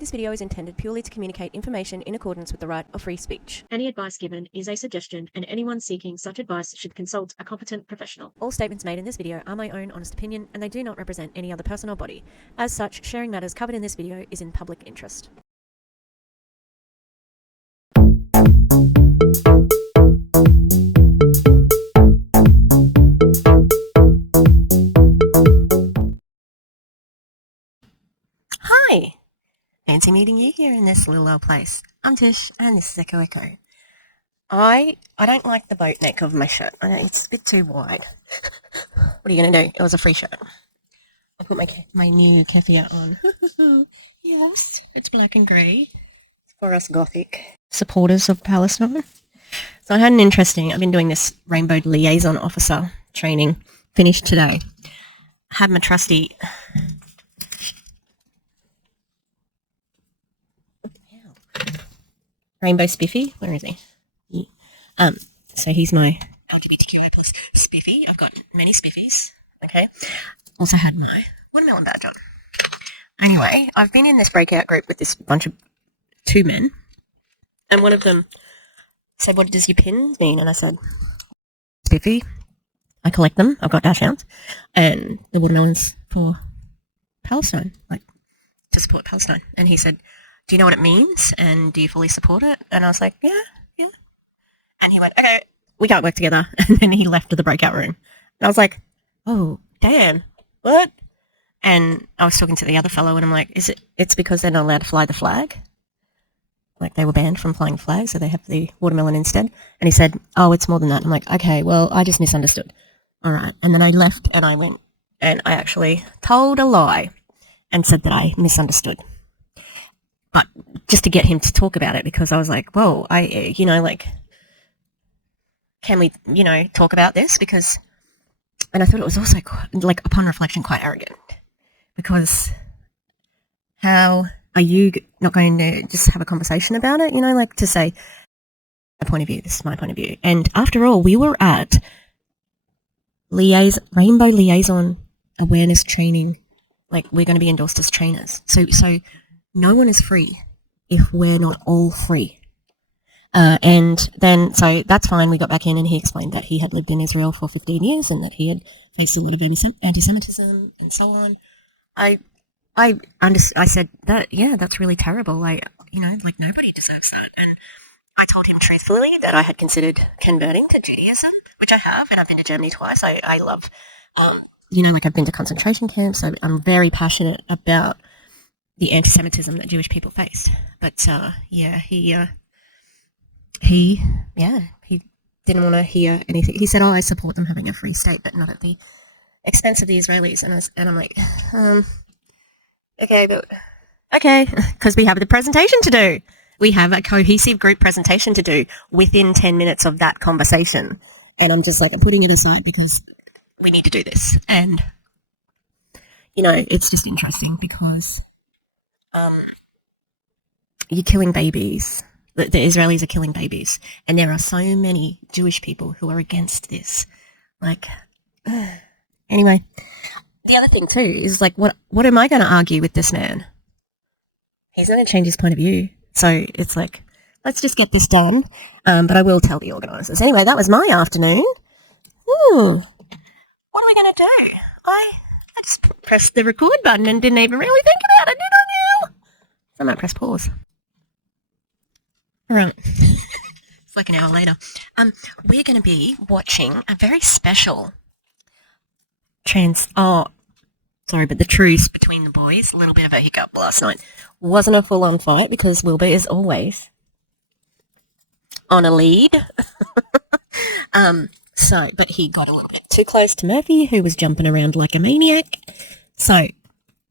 This video is intended purely to communicate information in accordance with the right of free speech. Any advice given is a suggestion, and anyone seeking such advice should consult a competent professional. All statements made in this video are my own honest opinion, and they do not represent any other person or body. As such, sharing matters covered in this video is in public interest. Hi! Fancy meeting you here in this little old place. I'm Tish, and this is Echo Echo. I don't like the boat neck of my shirt. It's a bit too wide. What are you going to do? It was a free shirt. I put my new keffiyeh on. Yes, it's black and grey. It's for us gothic supporters of Palestine. So I've been doing this Rainbow Liaison Officer training. Finished today. I had my trusty... Rainbow Spiffy. Where is he? So he's my LGBTQI plus Spiffy. I've got many Spiffies. Okay. Also had my watermelon badge on. Anyway, I've been in this breakout group with this bunch of two men, and one of them said, "What does your pin mean?" And I said, "Spiffy. I collect them. I've got dash hounds, and the watermelons for Palestine, like to support Palestine." And he said, "Do you know what it means? And do you fully support it?" And I was like, yeah. And he went, "Okay, we can't work together." And then he left the breakout room. And I was like, oh, damn, what? And I was talking to the other fellow, and I'm like, it's because they're not allowed to fly the flag? Like, they were banned from flying flags, so they have the watermelon instead. And he said, oh, it's more than that. I'm like, okay, well, I just misunderstood. All right. And then I left, and I went, and I actually told a lie and said that I misunderstood. But just to get him to talk about it, because I was like, whoa, can we, talk about this? Because, and I thought it was also, upon reflection, quite arrogant. Because how are you not going to just have a conversation about it? To say, my point of view, this is my point of view. And after all, we were at Rainbow Liaison Awareness Training. Like, we're going to be endorsed as trainers. So no one is free if we're not all free. And then, so that's fine. We got back in, and he explained that he had lived in Israel for 15 years and that he had faced a lot of anti-Semitism and so on. I said that, yeah, that's really terrible. Nobody deserves that. And I told him truthfully that I had considered converting to Judaism, which I have, and I've been to Germany twice. I love, I've been to concentration camps. So I'm very passionate about the anti-Semitism that Jewish people faced. But, he didn't want to hear anything. He said, oh, I support them having a free state, but not at the expense of the Israelis. And I'm like, okay, because we have the presentation to do. We have a cohesive group presentation to do within 10 minutes of that conversation. And I'm just like, I'm putting it aside because we need to do this. And, it's just interesting because you're killing babies. The Israelis are killing babies. And there are so many Jewish people who are against this. Anyway. The other thing, too, is, what am I going to argue with this man? He's not going to change his point of view. So it's like, let's just get this done. But I will tell the organisers. Anyway, that was my afternoon. What are we going to do? I just pressed the record button and didn't even really think about it, did I now? So I might press pause. All right. It's like an hour later. We're going to be watching a very special the truce between the boys. A little bit of a hiccup last night. Wasn't a full-on fight because Wilbur is always on a lead. But he got a little bit too close to Murphy, who was jumping around like a maniac. So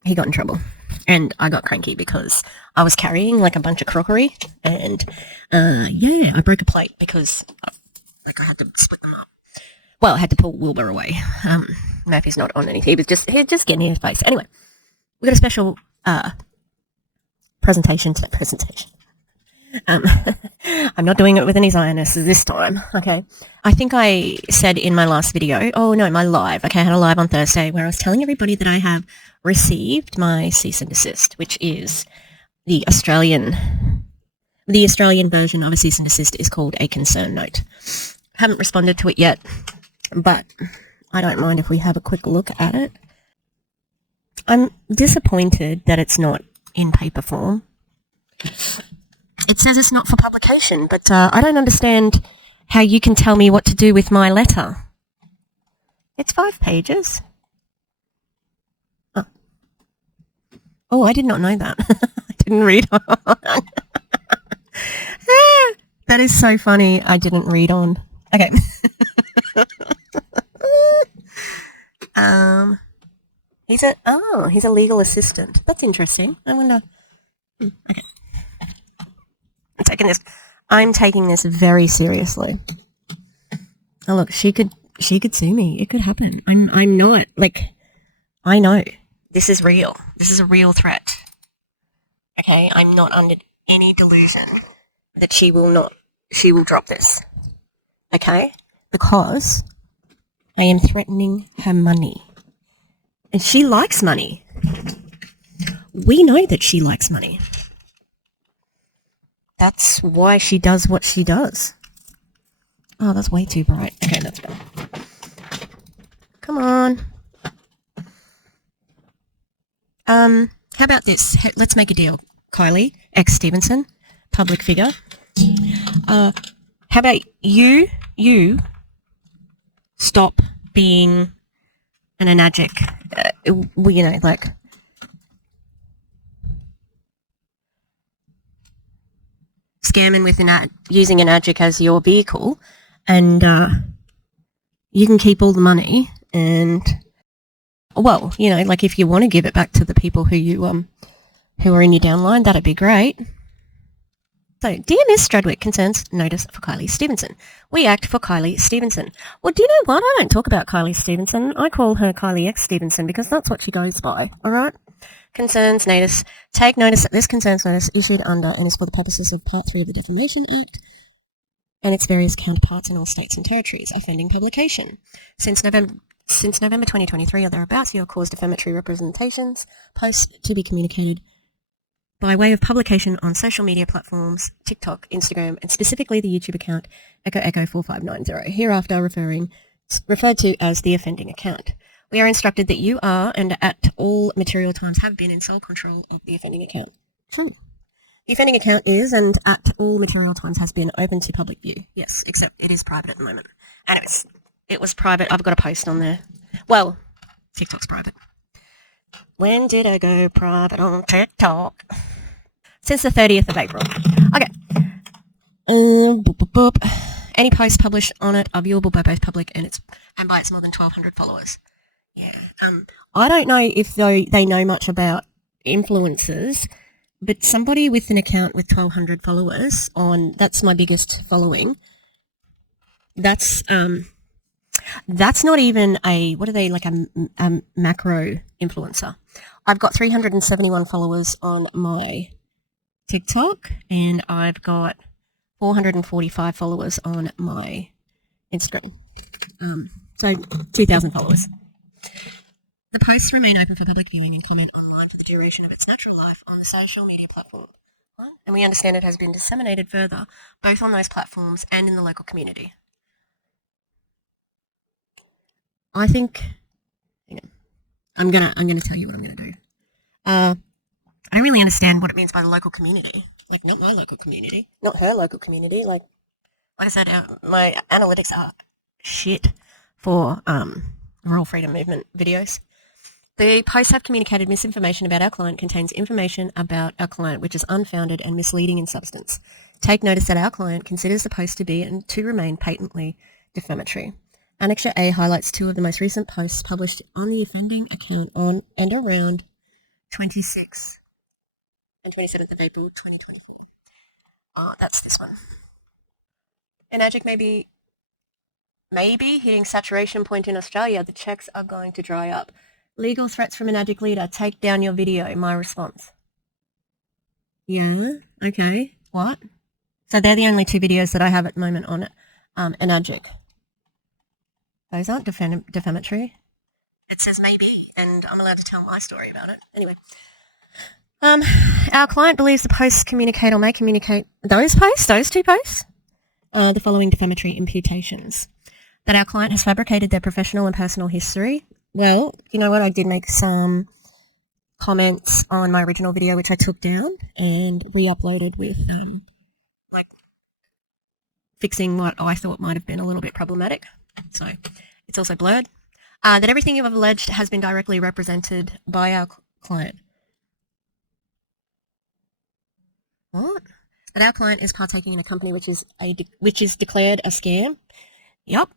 he got in trouble. And I got cranky because I was carrying a bunch of crockery, and I broke a plate because I had to split them up. Well, I had to pull Wilbur away. Murphy's not on anything. He was just getting in his face. Anyway, we got a special presentation to that presentation. I'm not doing it with any Zionists this time, okay? I think I said in my last video, my live, okay, I had a live on Thursday where I was telling everybody that I have received my cease and desist, which is the Australian version of a cease and desist is called a concern note. Haven't responded to it yet, but I don't mind if we have a quick look at it. I'm disappointed that it's not in paper form. It says it's not for publication, but I don't understand how you can tell me what to do with my letter. It's 5 pages. Oh, I did not know that. I didn't read on. That is so funny. I didn't read on. Okay. He's a legal assistant. That's interesting. I wonder. Okay. I'm taking this very seriously. Oh look, she could sue me. It could happen. I'm not I know. This is real. This is a real threat. Okay, I'm not under any delusion that she will drop this. Okay? Because I am threatening her money. And she likes money. We know that she likes money. That's why she does what she does. Oh, that's way too bright. Okay, that's better. Come on. How about this? Let's make a deal. Kylie, ex Stevenson, public figure. How about you stop being an Enagic, scamming with using Enagic as your vehicle, and you can keep all the money, and if you want to give it back to the people who are in your downline, that'd be great. So, dear Miss Strudwick, concerns notice for Kylie Stevenson. We act for Kylie Stevenson. Well, do you know what? I don't talk about Kylie Stevenson. I call her Kylie X Stevenson because that's what she goes by, all right? Concerns notice. Take notice that this concerns notice issued under and is for the purposes of Part 3 of the Defamation Act and its various counterparts in all states and territories, offending publication. Since November 2023 or thereabouts, you have caused defamatory representations, posts to be communicated by way of publication on social media platforms, TikTok, Instagram, and specifically the YouTube account Echo4590, hereafter referred to as the offending account. We are instructed that you are and at all material times have been in sole control of the offending account. The offending account is and at all material times has been open to public view. Yes, except it is private at the moment. Anyways, it was private. I've got a post on there. Well, TikTok's private. When did I go private on TikTok? Since the 30th of April. Okay. Any post published on it are viewable by both public and by its more than 1,200 followers. Yeah. I don't know if they know much about influencers, but somebody with an account with 1,200 followers that's my biggest following. That's not even a macro influencer. I've got 371 followers on my TikTok, and I've got 445 followers on my Instagram. So 2,000 followers. The posts remain open for public viewing and comment online for the duration of its natural life on the social media platform. And we understand it has been disseminated further, both on those platforms and in the local community. I think, I'm gonna tell you what I'm gonna do. I don't really understand what it means by the local community. Like, not my local community, not her local community. Like I said, my analytics are shit for Rural Freedom Movement videos. The posts have communicated misinformation about our client, contains information about our client which is unfounded and misleading in substance. Take notice that our client considers the post to be and to remain patently defamatory. Annexure A highlights 2 of the most recent posts published on the offending account on and around 26 and 27th of April 2024. That's this one. Enagic may be hitting saturation point in Australia. The checks are going to dry up. Legal threats from Enagic leader. Take down your video. My response. Yeah, okay. What? So they're the only 2 videos that I have at the moment on Enagic. Those aren't defamatory. It says maybe, and I'm allowed to tell my story about it. Anyway. Our client believes the posts communicate or may communicate those two posts, the following defamatory imputations. That our client has fabricated their professional and personal history. Well, you know what? I did make some comments on my original video, which I took down and re-uploaded with, fixing what I thought might have been a little bit problematic. So it's also blurred. That everything you have alleged has been directly represented by our client. What? That our client is partaking in a company which is declared a scam. Yep.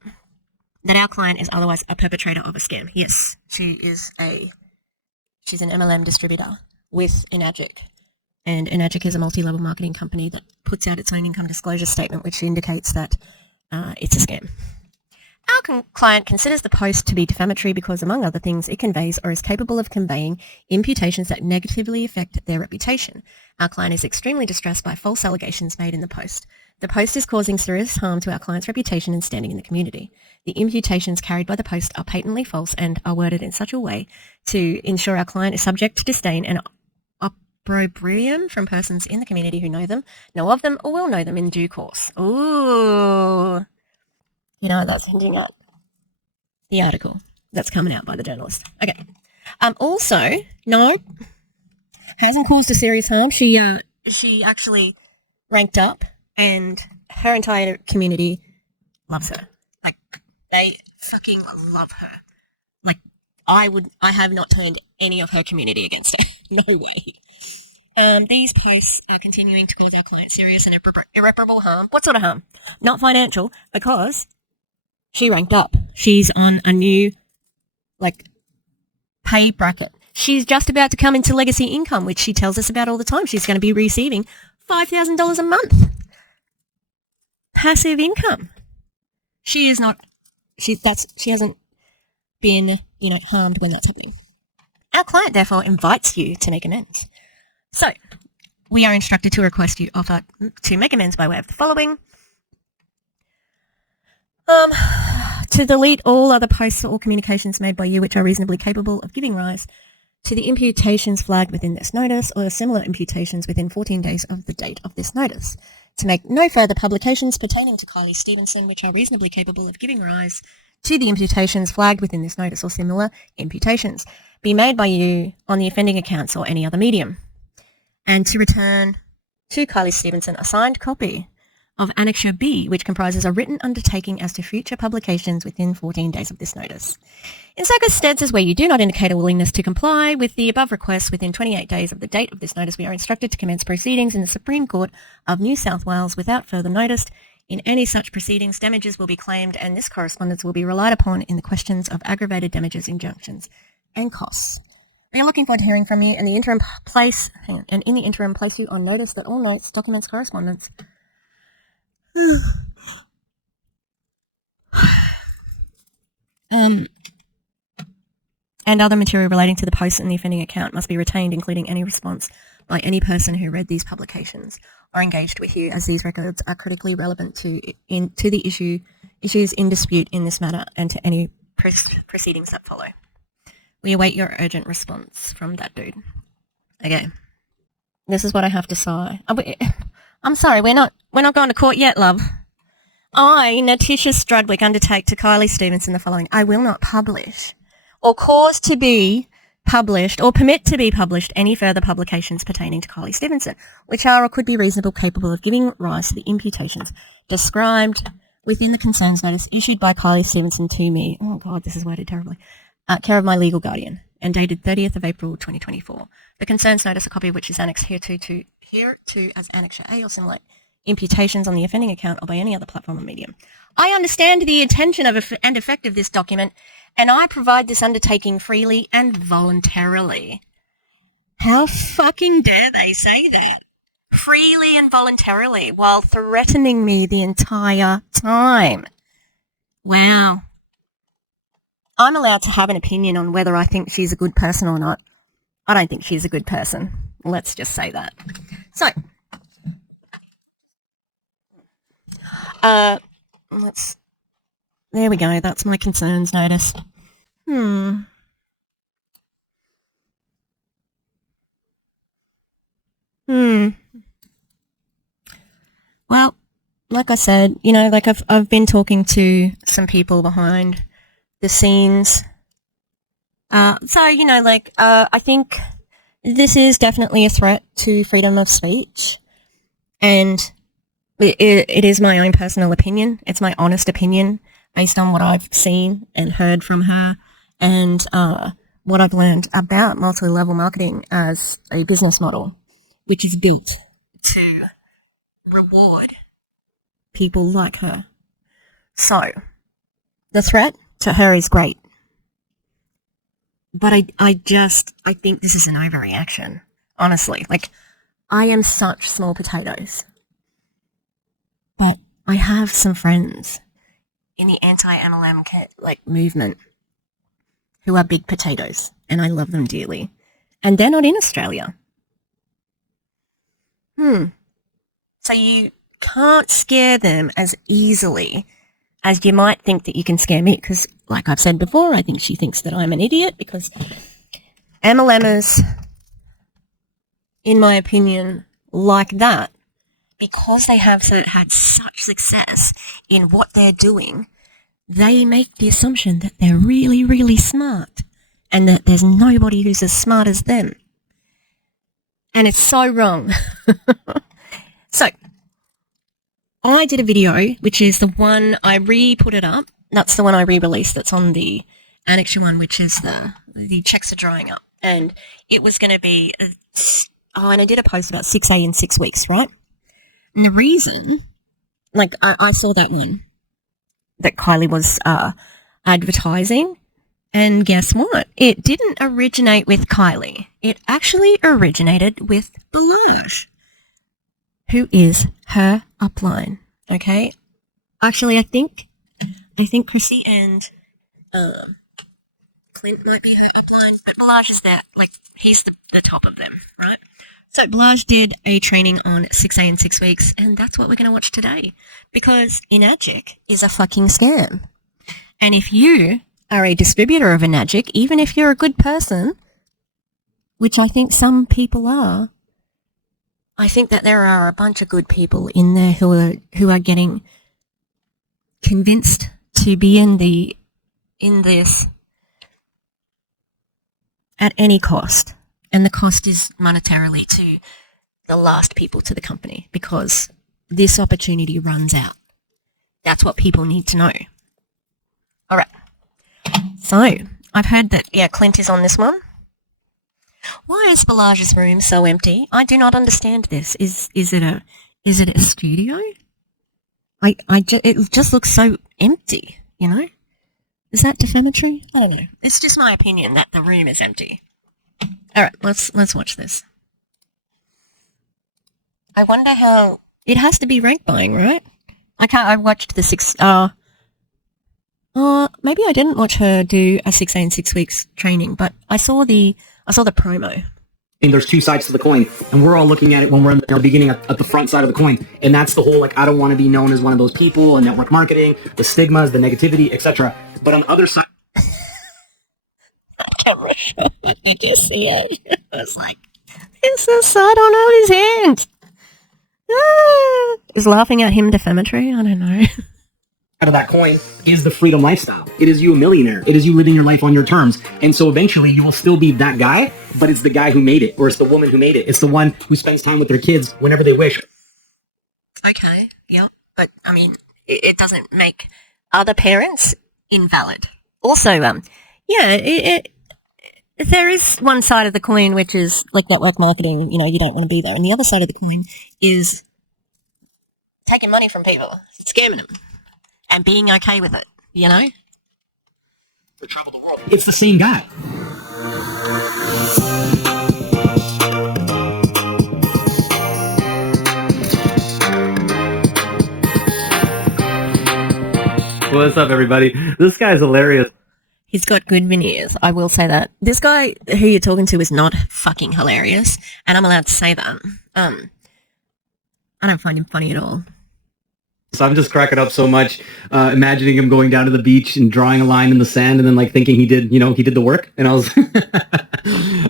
That our client is otherwise a perpetrator of a scam. Yes, she's an MLM distributor with Enagic. And Enagic is a multi-level marketing company that puts out its own income disclosure statement, which indicates that it's a scam. Our client considers the post to be defamatory because, among other things, it conveys or is capable of conveying imputations that negatively affect their reputation. Our client is extremely distressed by false allegations made in the post. The post is causing serious harm to our client's reputation and standing in the community. The imputations carried by the post are patently false and are worded in such a way to ensure our client is subject to disdain and opprobrium from persons in the community who know of them, or will know them in due course. Ooh. You know what that's hinting at? The article that's coming out by the journalist. Okay. Also, no, hasn't caused a serious harm. She actually ranked up, and her entire community loves her. Like, they fucking love her. Like, I have not turned any of her community against her. No way. These posts are continuing to cause our client serious and irreparable harm. What sort of harm? Not financial, because she ranked up. She's on a new, pay bracket. She's just about to come into legacy income, which she tells us about all the time. She's going to be receiving $5,000 a month. Passive income. She hasn't been, harmed when that's happening. Our client, therefore, invites you to make amends. So, we are instructed to request you offer to make amends by way of the following. To delete all other posts or communications made by you which are reasonably capable of giving rise to the imputations flagged within this notice or similar imputations within 14 days of the date of this notice. To make no further publications pertaining to Kylie Stevenson which are reasonably capable of giving rise to the imputations flagged within this notice or similar imputations be made by you on the offending accounts or any other medium. And to return to Kylie Stevenson a signed copy of Annexure B, which comprises a written undertaking as to future publications within 14 days of this notice. In circumstances where you do not indicate a willingness to comply with the above requests within 28 days of the date of this notice, we are instructed to commence proceedings in the Supreme Court of New South Wales without further notice. In any such proceedings, damages will be claimed and this correspondence will be relied upon in the questions of aggravated damages, injunctions, and costs. We are looking forward to hearing from you, and in the interim place you on notice that all notes, documents, correspondence, and other material relating to the post and the offending account must be retained, including any response by any person who read these publications or engaged with you, as these records are critically relevant to the issues in dispute in this matter and to any proceedings that follow. We await your urgent response from that dude. Okay. This is what I have to say. I'm sorry, we're not going to court yet, love. I, Natisha Strudwick, undertake to Kylie Stevenson the following. I will not publish or cause to be published or permit to be published any further publications pertaining to Kylie Stevenson, which are or could be reasonable capable of giving rise to the imputations described within the concerns notice issued by Kylie Stevenson to me. Oh, God, this is worded terribly. Care of my legal guardian, and dated 30th of April 2024. The concerns notice, a copy of which is annexed hereto as Annexure A or similar imputations on the offending account or by any other platform or medium. I understand the intention and effect of this document, and I provide this undertaking freely and voluntarily. How fucking dare they say that? Freely and voluntarily, while threatening me the entire time. Wow. I'm allowed to have an opinion on whether I think she's a good person or not. I don't think she's a good person. Let's just say that. So, there we go. That's my concerns notice. Well, like I said, you know, like I've been talking to some people behind the scenes. So, you know, like, I think this is definitely a threat to freedom of speech. And it is my own personal opinion. It's my honest opinion based on what I've seen and heard from her and what I've learned about multi-level marketing as a business model, which is built to reward people like her. So, the threat to her is great. But I think this is an overreaction, honestly. Like, I am such small potatoes. But I have some friends in the anti-MLM movement who are big potatoes, and I love them dearly. And they're not in Australia. So you can't scare them as easily as you might think that you can scare me, because, like I've said before, I think she thinks that I'm an idiot, because MLMers, in my opinion, like that, because they have had such success in what they're doing, they make the assumption that they're really, really smart and that there's nobody who's as smart as them. And it's so wrong. So, I did a video, which is the one I re-put it up. That's the one I re-released. That's on the Enagic one, which is the checks are drying up. And it was going to be, and I did a post about 6A in 6 weeks, right? And the reason, like, I saw that one that Kylie was advertising, and guess what? It didn't originate with Kylie. It actually originated with Balazs, who is her upline, okay? Actually, I think Chrissy and Clint might be her upline, but Balazs is there, like, he's the top of them, right? So Balazs did a training on 6A in 6 weeks, and that's what we're going to watch today, because Enagic is a fucking scam. And if you are a distributor of Enagic, even if you're a good person, which I think some people are, I think that there are a bunch of good people in there who are getting convinced to be in this at any cost. And the cost is monetarily to the last people to the company, because this opportunity runs out. That's what people need to know. All right. So, I've heard that, Clint is on this one. Why is Balazs' room so empty? I do not understand this. Is it a studio? It just looks so empty, you know? Is that defamatory? I don't know. It's just my opinion that the room is empty. All right, let's watch this. I wonder how it has to be rank buying, right? I watched the maybe I didn't watch her do a 6A in 6 weeks training, but I saw the promo. And there's two sides to the coin, and we're all looking at it when we're in the beginning at the front side of the coin, and that's the whole, like, I don't want to be known as one of those people, and network marketing, the stigmas, the negativity, etc. But on the other side, Camera shot. Did you see it? It was like, it's a side on his hand. Is laughing at him defamatory? I don't know. out of that coin is the freedom lifestyle. It is you a millionaire. It is you living your life on your terms. And so eventually you will still be that guy, but it's the guy who made it, or it's the woman who made it. It's the one who spends time with their kids whenever they wish. Okay, yeah, but I mean, it doesn't make other parents invalid. Also, there is one side of the coin which is like network marketing, you know, you don't want to be there. And the other side of the coin is taking money from people, scamming them, and being okay with it, you know? To travel the world. It's the same guy. What's up, everybody? This guy's hilarious. He's got good veneers, I will say that. This guy who you're talking to is not fucking hilarious, and I'm allowed to say that. I don't find him funny at all. So I'm just cracking up so much, imagining him going down to the beach and drawing a line in the sand and then like thinking he did the work. And I was,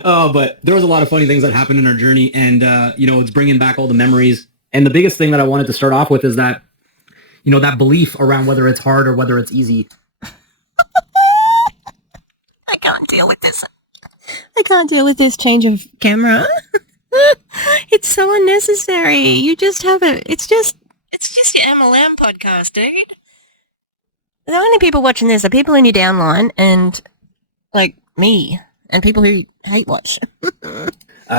oh, but there was a lot of funny things that happened in our journey, and it's bringing back all the memories. And the biggest thing that I wanted to start off with is that, that belief around whether it's hard or whether it's easy. I can't deal with this. I can't deal with this change of camera. It's so unnecessary. You just have it's just your MLM podcast, dude. The only people watching this are people in your downline and, like, me, and people who hate watch.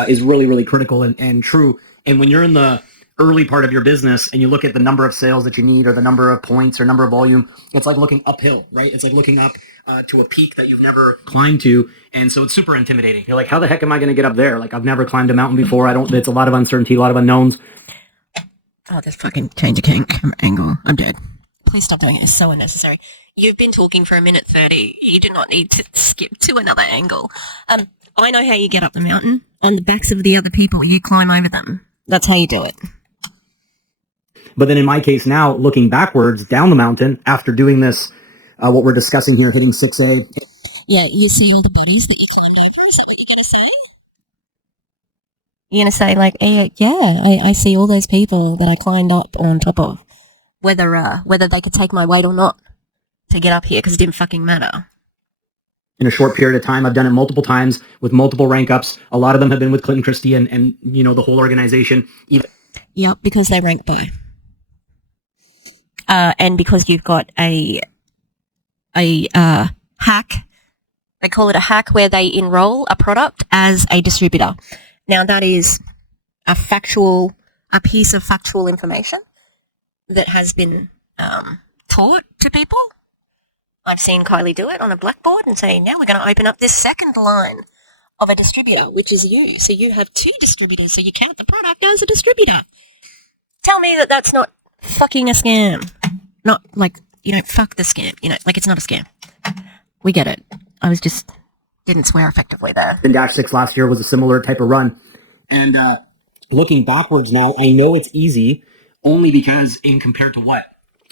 Is really, really critical and true. And when you're in the early part of your business and you look at the number of sales that you need or the number of points or number of volume, it's like looking uphill, right? It's like looking up to a peak that you've never climbed to. And so it's super intimidating. You're like, how the heck am I going to get up there? Like, I've never climbed a mountain before. It's a lot of uncertainty, a lot of unknowns. Oh, this fucking change of camera angle. I'm dead. Please stop doing it. It's so unnecessary. You've been talking for 1:30. You do not need to skip to another angle. I know how you get up the mountain. On the backs of the other people, you climb over them. That's how you do it. But then in my case now, looking backwards down the mountain after doing this, what we're discussing here, hitting 6A. Yeah, you see all the bodies that you climbed over. Is that what you're going to say? You're going to say, like, I see all those people that I climbed up on top of, whether they could take my weight or not to get up here, because it didn't fucking matter. In a short period of time, I've done it multiple times with multiple rank ups. A lot of them have been with Clinton Christie and the whole organization. Yep, because they rank by. And because you've got a hack, they call it a hack, where they enroll a product as a distributor. Now that is a piece of factual information that has been taught to people. I've seen Kylie do it on a blackboard and say, now we're going to open up this second line of a distributor, which is you. So you have 2 distributors, so you count the product as a distributor. Tell me that that's not fucking a scam. Not like, fuck the scam. Like, it's not a scam. We get it. I was just didn't swear effectively there. And Dash 6 last year was a similar type of run. And looking backwards now, I know it's easy only because in compared to what?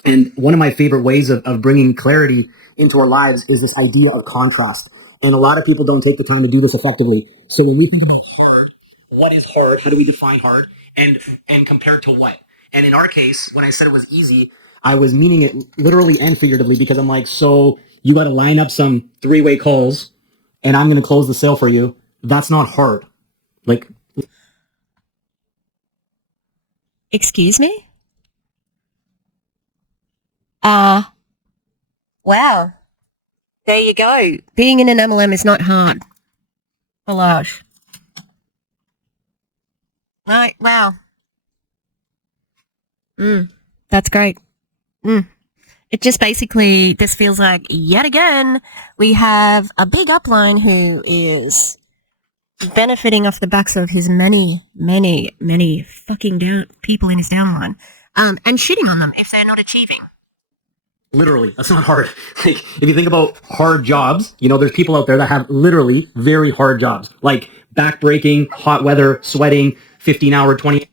And one of my favorite ways of bringing clarity into our lives is this idea of contrast. And a lot of people don't take the time to do this effectively. So when we think about hard, what is hard? How do we define hard? And compared to what? And in our case, when I said it was easy, I was meaning it literally and figuratively, because I'm like, so you got to line up some 3-way calls and I'm going to close the sale for you. That's not hard. Like, excuse me? Wow. There you go. Being in an MLM is not hard. Balazs. Right, wow. That's great. It just basically, this feels like, yet again, we have a big upline who is benefiting off the backs of his many fucking people in his downline, and shitting on them if they're not achieving. Literally, that's not hard. Like, if you think about hard jobs, there's people out there that have literally very hard jobs, like back-breaking, hot weather, sweating, 15-hour, 20.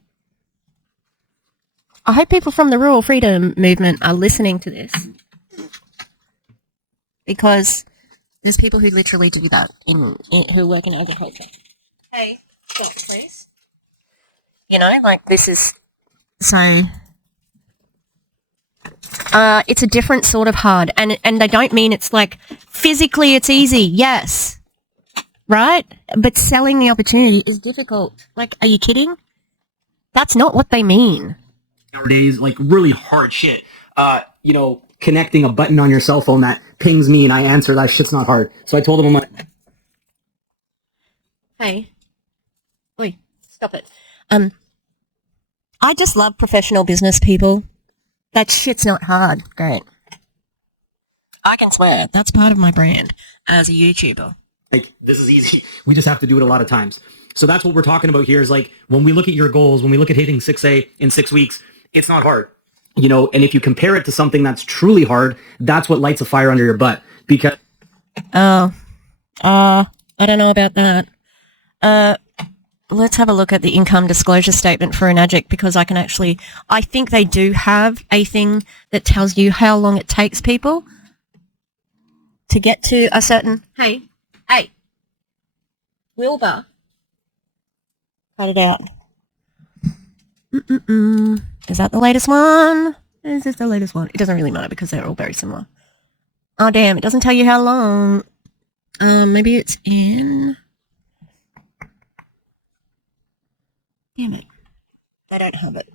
I hope people from the rural freedom movement are listening to this, because there's people who literally do that who work in agriculture. Hey, stop, please. Like, this is so. It's a different sort of hard, and they don't mean it's like physically it's easy. Yes, right, but selling the opportunity is difficult. Like, are you kidding? That's not what they mean. Nowadays, like, really hard shit. Connecting a button on your cell phone that pings me and I answer, that shit's not hard. So I told him, I'm like, hey, oi, stop it. I just love professional business people. That shit's not hard. Great. I can swear. That's part of my brand as a YouTuber. like, this is easy. We just have to do it a lot of times. So that's what we're talking about here is, like, when we look at your goals, when we look at hitting 6A in 6 weeks, it's not hard. And if you compare it to something that's truly hard, that's what lights a fire under your butt. Because I don't know about that. let's have a look at the income disclosure statement for Enagic, because I think they do have a thing that tells you how long it takes people to get to a certain, hey, Wilbur, cut it out. Is that the latest one? Is this the latest one? It doesn't really matter because they're all very similar. Oh, damn, it doesn't tell you how long. Maybe it's in... Damn it. I don't have it.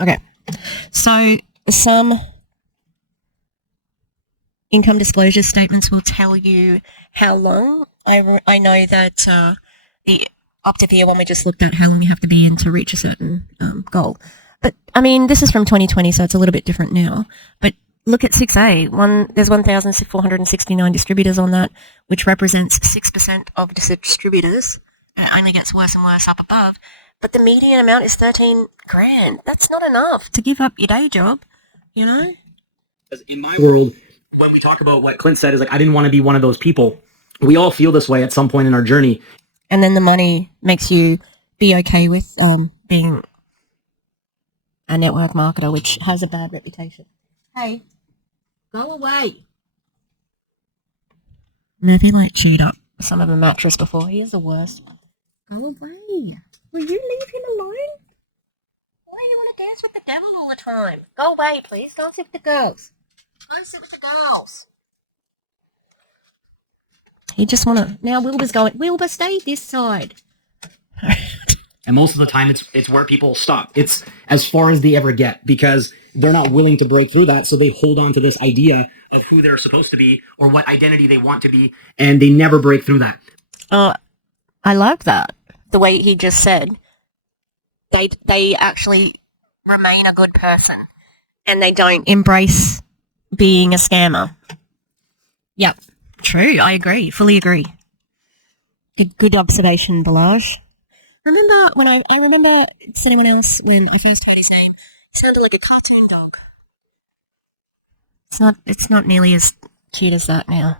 Okay. So, some income disclosure statements will tell you how long. I know that the Optavia one we just looked at, how long you have to be in to reach a certain goal. But, I mean, this is from 2020, so it's a little bit different now. But look at 6A. There's 1,469 distributors on that, which represents 6% of distributors. It only gets worse and worse up above. But the median amount is 13 grand. That's not enough to give up your day job, you know? Because in my world, when we talk about what Clint said, is like, I didn't want to be one of those people. We all feel this way at some point in our journey. And then the money makes you be okay with being a network marketer, which has a bad reputation. Hey, go away. Murphy chewed up some of a mattress before. He is the worst. Go away. Will you leave him alone? Why do you want to dance with the devil all the time? Go away, please. Go and sit with the girls. Go and sit with the girls. He just want to... Now Wilbur's going, Wilbur, stay this side. And most of the time, it's where people stop. It's as far as they ever get, because they're not willing to break through that, so they hold on to this idea of who they're supposed to be or what identity they want to be, and they never break through that. I like that. The way he just said, they actually remain a good person, and they don't embrace being a scammer. Yep, true. I agree. Fully agree. Good observation, Balazs. Remember when I remember to anyone else when I first heard his name, it sounded like a cartoon dog. It's not nearly as cute as that now.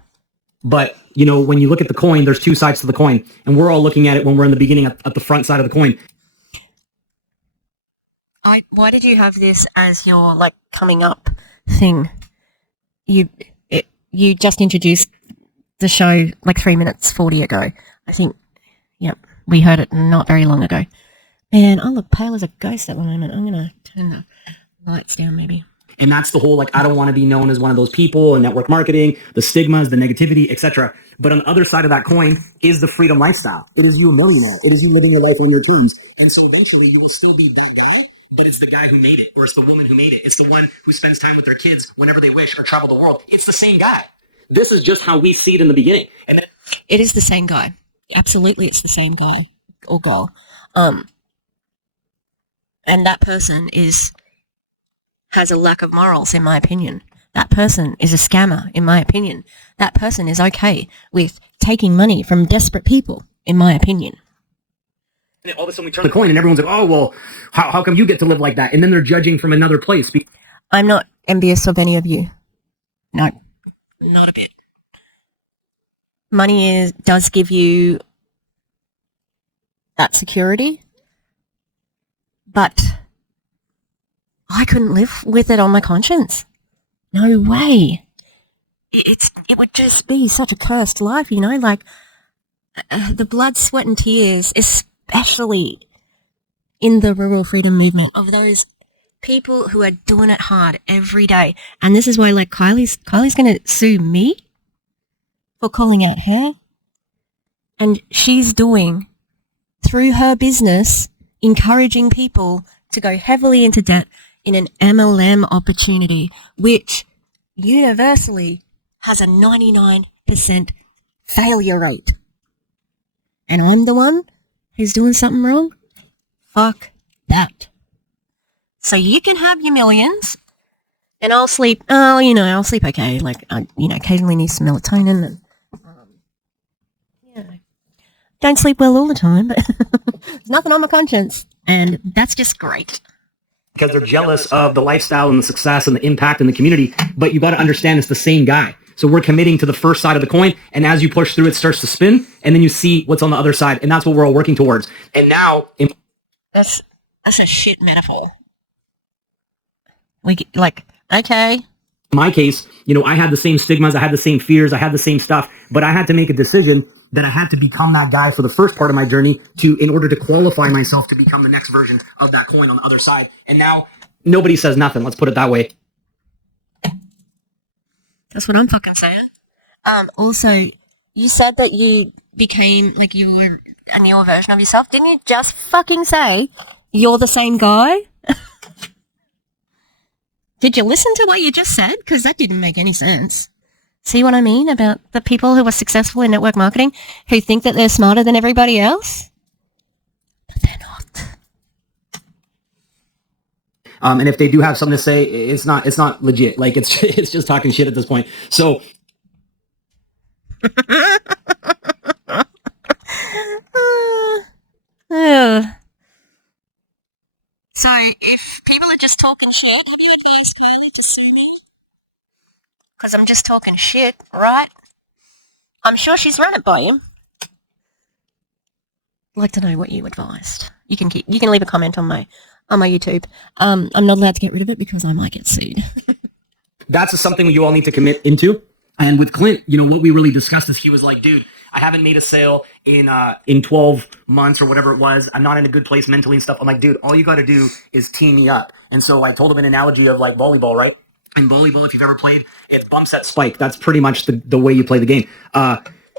But, you know, when you look at the coin, there's two sides to the coin. And we're all looking at it when we're in the beginning at the front side of the coin. Why did you have this as your, coming up thing? You just introduced the show 3 minutes 40 ago. I think, yep, we heard it not very long ago. Man, I look pale as a ghost at the moment. I'm going to turn the lights down maybe. And that's the whole, I don't want to be known as one of those people in network marketing, the stigmas, the negativity, etc. But on the other side of that coin is the freedom lifestyle. It is you a millionaire. It is you living your life on your terms. And so eventually you will still be that guy, but it's the guy who made it, or it's the woman who made it. It's the one who spends time with their kids whenever they wish or travel the world. It's the same guy. This is just how we see it in the beginning. And then it is the same guy. Absolutely, it's the same guy or girl. And that person has a lack of morals, in my opinion. That person is a scammer, in my opinion. That person is okay with taking money from desperate people, in my opinion. And all of a sudden we turn the coin and everyone's like, oh, well, how come you get to live like that? And then they're judging from another place. I'm not envious of any of you. No, not a bit. Money does give you that security, but I couldn't live with it on my conscience. No way. It would just be such a cursed life, you know, the blood, sweat and tears, especially in the rural freedom movement, of those people who are doing it hard every day. And this is why, Kylie's going to sue me for calling out her. And she's doing, through her business, encouraging people to go heavily into debt in an MLM opportunity, which universally has a 99% failure rate. And I'm the one who's doing something wrong? Fuck that. So you can have your millions, and I'll sleep, I'll sleep okay. Occasionally need some melatonin, and, don't sleep well all the time, but there's nothing on my conscience, and that's just great. Because they're jealous of the lifestyle and the success and the impact in the community, but you got to understand it's the same guy. So we're committing to the first side of the coin, and as you push through, it starts to spin, and then you see what's on the other side, and that's what we're all working towards. And now, That's a shit metaphor. Okay. in my case, I had the same stigmas, I had the same fears, I had the same stuff, but I had to make a decision that I had to become that guy for the first part of my journey in order to qualify myself to become the next version of that coin on the other side. And now nobody says nothing. Let's put it that way. That's what I'm fucking saying. Also, you said that you became, like, you were a newer version of yourself. Didn't you just fucking say you're the same guy? Did you listen to what you just said? Because that didn't make any sense. See what I mean about the people who are successful in network marketing who think that they're smarter than everybody else? But they're not. And if they do have something to say, it's not legit. Like, it's just talking shit at this point. So So, if people are just talking shit, have you advised Kylie to sue me? Because I'm just talking shit, right? I'm sure she's run it by him. I'd like to know what you advised. You can leave a comment on my YouTube. I'm not allowed to get rid of it because I might get sued. that's something you all need to commit into. And with Clint, what we really discussed is he was like, dude, I haven't made a sale in 12 months or whatever it was. I'm not in a good place mentally and stuff. I'm like, dude, all you got to do is team me up. And so I told him an analogy of like volleyball, right? And volleyball, if you've ever played, it's bump, set, spike. That's pretty much the way you play the game.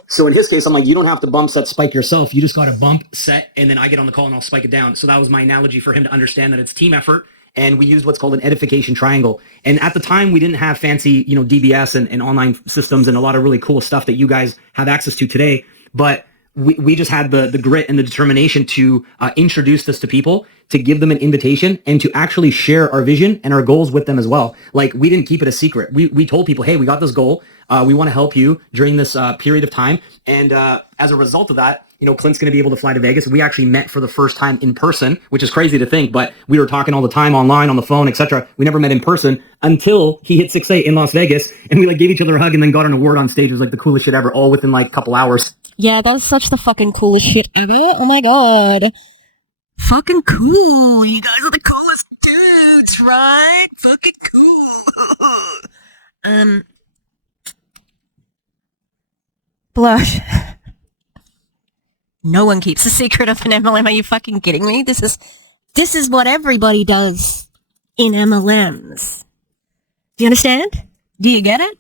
So in his case, I'm like, you don't have to bump, set, spike yourself. You just got to bump, set, and then I get on the call and I'll spike it down. So that was my analogy for him to understand that it's team effort. And we used what's called an edification triangle. And at the time, we didn't have fancy, DBS and online systems and a lot of really cool stuff that you guys have access to today. But we just had the grit and the determination to introduce this to people, to give them an invitation, and to actually share our vision and our goals with them as well. Like, we didn't keep it a secret. We told people, hey, we got this goal. We want to help you during this period of time. And as a result of that, Clint's going to be able to fly to Vegas. We actually met for the first time in person, which is crazy to think, but we were talking all the time online, on the phone, etc. We never met in person until he hit 6'8" in Las Vegas, and we gave each other a hug and then got an award on stage. It was the coolest shit ever, all within a couple hours. Yeah, that was such the fucking coolest shit ever. Oh my god. Fucking cool. You guys are the coolest dudes, right? Fucking cool. Blush. No one keeps a secret of an MLM. Are you fucking kidding me? This is what everybody does in MLMs. Do you understand? Do you get it?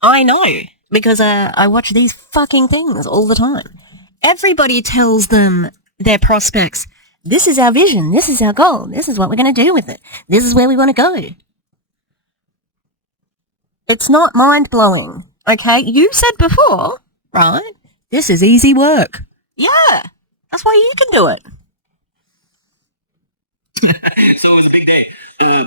I know, because I watch these fucking things all the time. Everybody tells them, their prospects, this is our vision, this is our goal, this is what we're going to do with it, this is where we want to go. It's not mind-blowing, okay? You said before, right? This is easy work. Yeah, that's why you can do it. So it was a big day.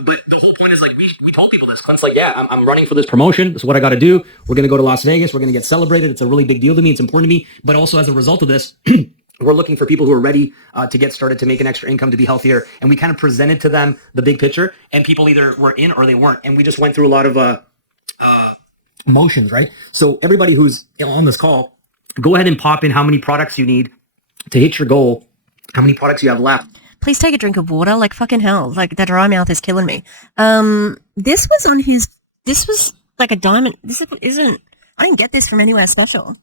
But the whole point is we told people this. Clint's like, yeah, I'm running for this promotion. This is what I got to do. We're going to go to Las Vegas. We're going to get celebrated. It's a really big deal to me. It's important to me. But also as a result of this, we're looking for people who are ready to get started, to make an extra income, to be healthier. And we kind of presented to them the big picture, and people either were in or they weren't. And we just went through a lot of emotions, right? So everybody who's on this call, go ahead and pop in how many products you need to hit your goal, how many products you have left. Please take a drink of water, fucking hell. That dry mouth is killing me. This was like a diamond. I didn't get this from anywhere special.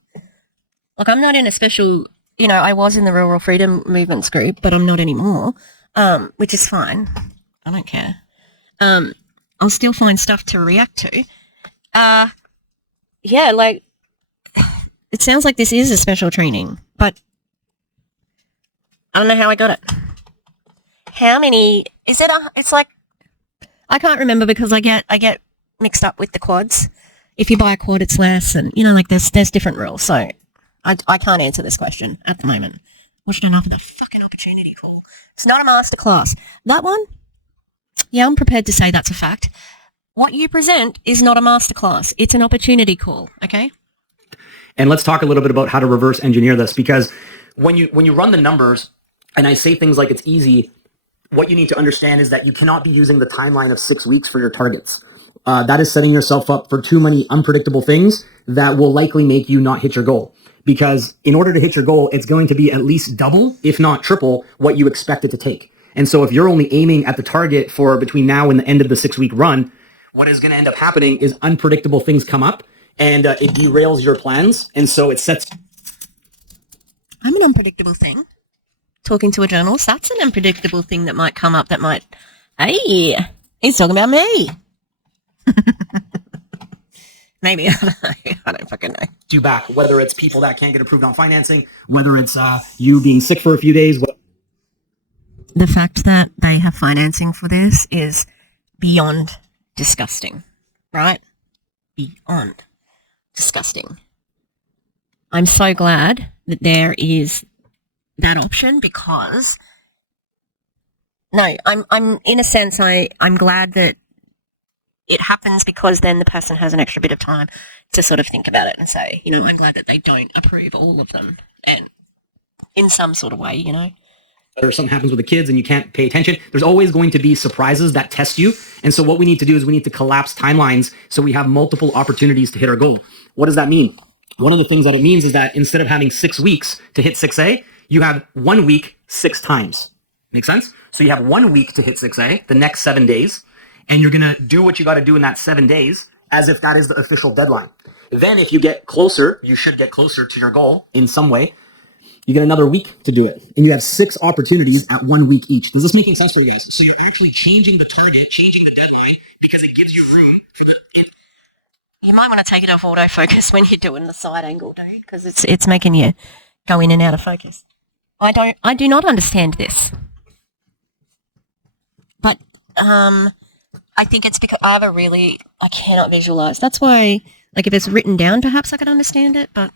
I'm not in a special, I was in the Rural Freedom Movements group, but I'm not anymore, which is fine. I don't care. I'll still find stuff to react to. Yeah, it sounds like this is a special training, but I don't know how I got it. How many is it? I can't remember because I get mixed up with the quads. If you buy a quad, it's less, and there's different rules. So I can't answer this question at the moment. Watched enough of the fucking opportunity call. It's not a masterclass. That one, yeah, I'm prepared to say that's a fact. What you present is not a masterclass. It's an opportunity call. Okay. And let's talk a little bit about how to reverse engineer this, because when you run the numbers, and I say things like it's easy, what you need to understand is that you cannot be using the timeline of 6 weeks for your targets. that is setting yourself up for too many unpredictable things that will likely make you not hit your goal. Because in order to hit your goal, it's going to be at least double, if not triple, what you expect it to take. And so if you're only aiming at the target for between now and the end of the 6-week run, what is going to end up happening is unpredictable things come up and it derails your plans. And so it sets... I'm an unpredictable thing. Talking to a journalist, that's an unpredictable thing that might come up that might, hey, he's talking about me. Maybe, I don't know. I don't fucking know. you back, whether it's people that can't get approved on financing, whether it's you being sick for a few days. The fact that they have financing for this is beyond disgusting, right? Beyond disgusting. I'm so glad that there is that option because, no, I'm in a sense, I'm glad that it happens because then the person has an extra bit of time to sort of think about it and say, you know, I'm glad that they don't approve all of them and in some sort of way, you know. Or something happens with the kids and you can't pay attention, there's always going to be surprises that test you. And so what we need to do is we need to collapse timelines so we have multiple opportunities to hit our goal. What does that mean? One of the things that it means is that instead of having 6 weeks to hit 6A, you have 1 week 6 times. Make sense? So you have 1 week to hit 6A, the next 7 days, and you're going to do what you got to do in that 7 days as if that is the official deadline. Then if you get closer, you should get closer to your goal in some way, you get another week to do it. And you have 6 opportunities at 1 week each. Does this make sense for you guys? So you're actually changing the target, changing the deadline, because it gives you room for the... You might want to take it off autofocus when you're doing the side angle, dude, because it's making you go in and out of focus. I do not understand this. But I think it's because I cannot visualize. That's why, like, if it's written down, perhaps I could understand it, but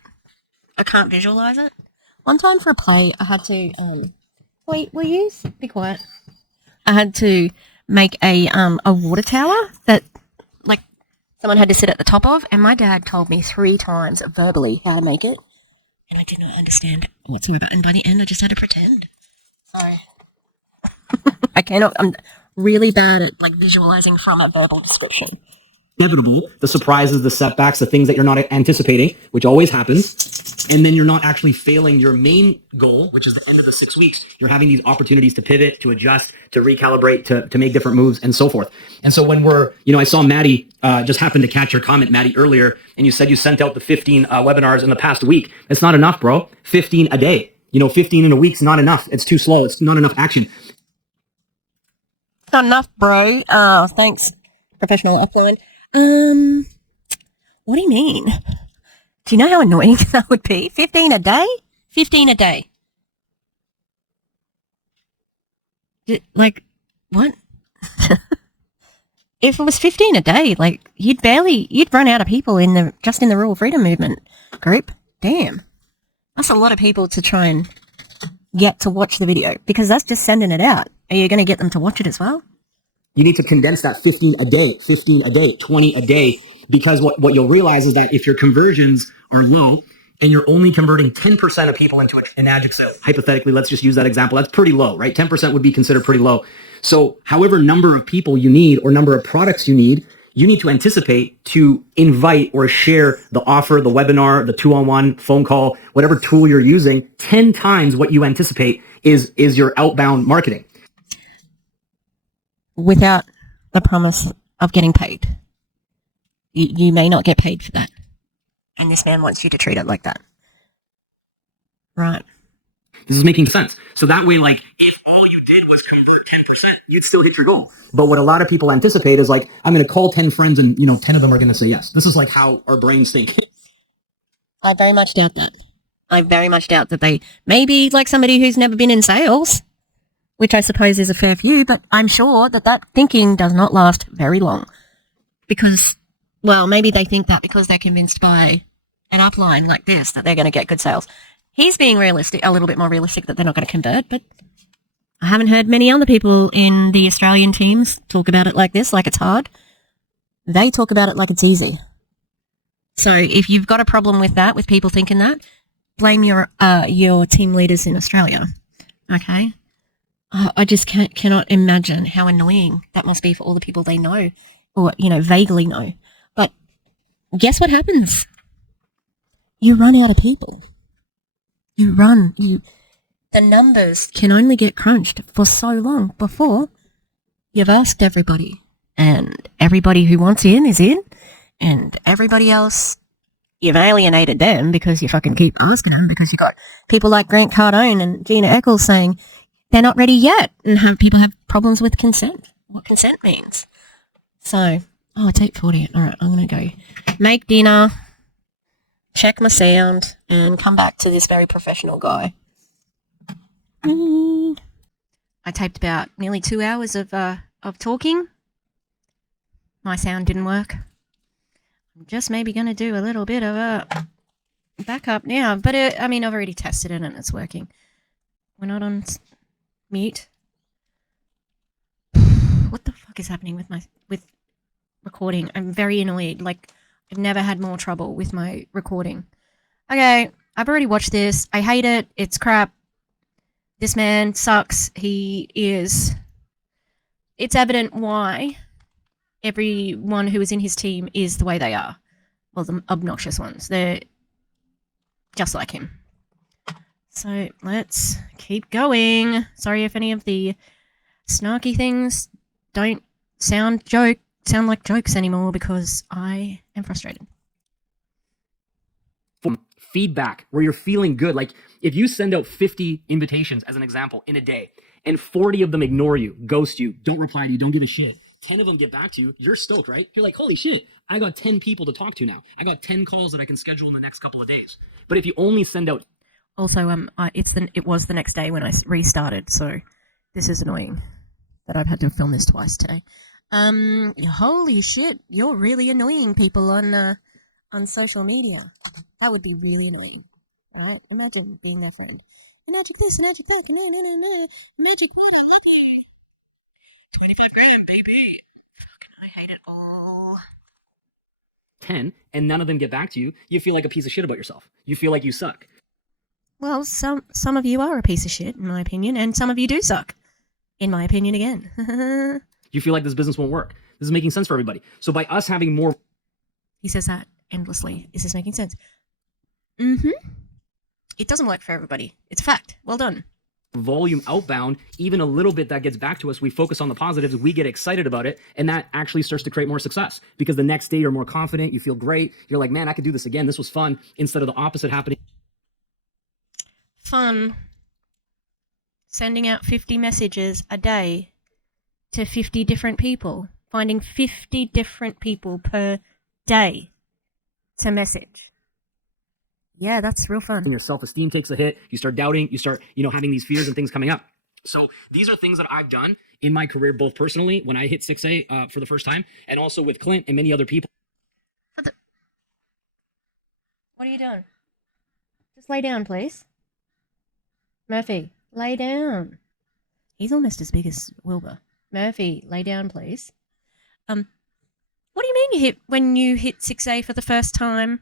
I can't visualize it. One time for a play, I had to, wait, will you be quiet? I had to make a water tower that, like, someone had to sit at the top of, and my dad told me 3 times verbally how to make it, and I did not understand whatsoever, and by the end I just had to pretend. Sorry. I'm really bad at, like, visualizing from a verbal description. Inevitable, the surprises, the setbacks, the things that you're not anticipating, which always happens, and then you're not actually failing your main goal, which is the end of the 6 weeks. You're having these opportunities to pivot, to adjust, to recalibrate, to make different moves, and so forth. And so when I saw Maddie, just happened to catch your comment, Maddie, earlier, and you said you sent out the 15 webinars in the past week. It's not enough, bro. 15 a day. 15 in a week's not enough. It's too slow. It's not enough action. Not enough, bro. Thanks, professional upline. What do you mean? Do you know how annoying that would be? 15 a day? 15 a day. Like, what? If it was 15 a day, like, you'd run out of people just in the Rural Freedom Movement group. Damn. That's a lot of people to try and get to watch the video, because that's just sending it out. Are you going to get them to watch it as well? You need to condense that 15 a day, 20 a day, because what you'll realize is that if your conversions are low and you're only converting 10% of people into an Enagic sale, hypothetically, let's just use that example. That's pretty low, right? 10% would be considered pretty low. So however number of people you need or number of products you need to anticipate to invite or share the offer, the webinar, the 2-on-1 phone call, whatever tool you're using, 10 times what you anticipate is your outbound marketing. Without the promise of getting paid. You may not get paid for that. And this man wants you to treat it like that. Right. This is making sense. So that way, like, if all you did was convert 10%, you'd still hit your goal. But what a lot of people anticipate is, like, I'm going to call 10 friends and, 10 of them are going to say yes. This is like how our brains think. I very much doubt that. I very much doubt that they, maybe like somebody who's never been in sales, which I suppose is a fair view, but I'm sure that thinking does not last very long. Because, well, maybe they think that because they're convinced by an upline like this that they're going to get good sales. He's being realistic, a little bit more realistic that they're not going to convert, but I haven't heard many other people in the Australian teams talk about it like this, like it's hard. They talk about it like it's easy. So if you've got a problem with that, with people thinking that, blame your team leaders in Australia, okay? I just cannot imagine how annoying that must be for all the people they know or, vaguely know. But guess what happens? You run out of people. The numbers can only get crunched for so long before you've asked everybody. And everybody who wants in is in. And everybody else, you've alienated them because you fucking keep asking them, because you got people like Grant Cardone and Gina Eccles saying they're not ready yet, and people have problems with consent, what consent means. So, it's 8:40. All right, I'm going to go make dinner, check my sound, and come back to this very professional guy. I taped about nearly 2 hours of talking. My sound didn't work. I'm just maybe going to do a little bit of a backup now. But, I've already tested it and it's working. We're not on mute. What the fuck is happening with recording? I'm very annoyed. Like, I've never had more trouble with my recording. Okay, I've already watched this. I hate it. It's crap. This man sucks. It's evident why everyone who is in his team is the way they are. Well, the obnoxious ones. They're just like him. So let's keep going. Sorry if any of the snarky things don't sound like jokes anymore, because I am frustrated. Feedback where you're feeling good. Like if you send out 50 invitations as an example in a day and 40 of them ignore you, ghost you, don't reply to you, don't give a shit, 10 of them get back to you, you're stoked, right? You're like, holy shit, I got 10 people to talk to now. I got 10 calls that I can schedule in the next couple of days. But if you only send out... Also, it was the next day when I restarted, so this is annoying that I've had to film this twice today. Holy shit, you're really annoying people on social media. That would be really annoying. Right? Imagine being their friend. Enagic this, Enagic that, no. Enagic 25 grand, baby. Fucking, I hate it all. 10, and none of them get back to you, you feel like a piece of shit about yourself. You feel like you suck. Well, some of you are a piece of shit, in my opinion, and some of you do suck, in my opinion again. You feel like this business won't work. This is making sense for everybody. So by us having more... He says that endlessly. Is this making sense? Mm-hmm. It doesn't work for everybody. It's a fact. Well done. Volume outbound, even a little bit that gets back to us, we focus on the positives, we get excited about it, and that actually starts to create more success, because the next day you're more confident, you feel great, you're like, man, I could do this again, this was fun, instead of the opposite happening. Fun. Sending out 50 messages a day to 50 different people, finding 50 different people per day to message. Yeah, that's real fun. And your self-esteem takes a hit. You start doubting. You start, having these fears and things coming up. So these are things that I've done in my career, both personally when I hit 6A for the first time, and also with Clint and many other people. What are you doing? Just lay down, please. Murphy, lay down. He's almost as big as Wilbur. Murphy, lay down, please. What do you mean when you hit 6A for the first time?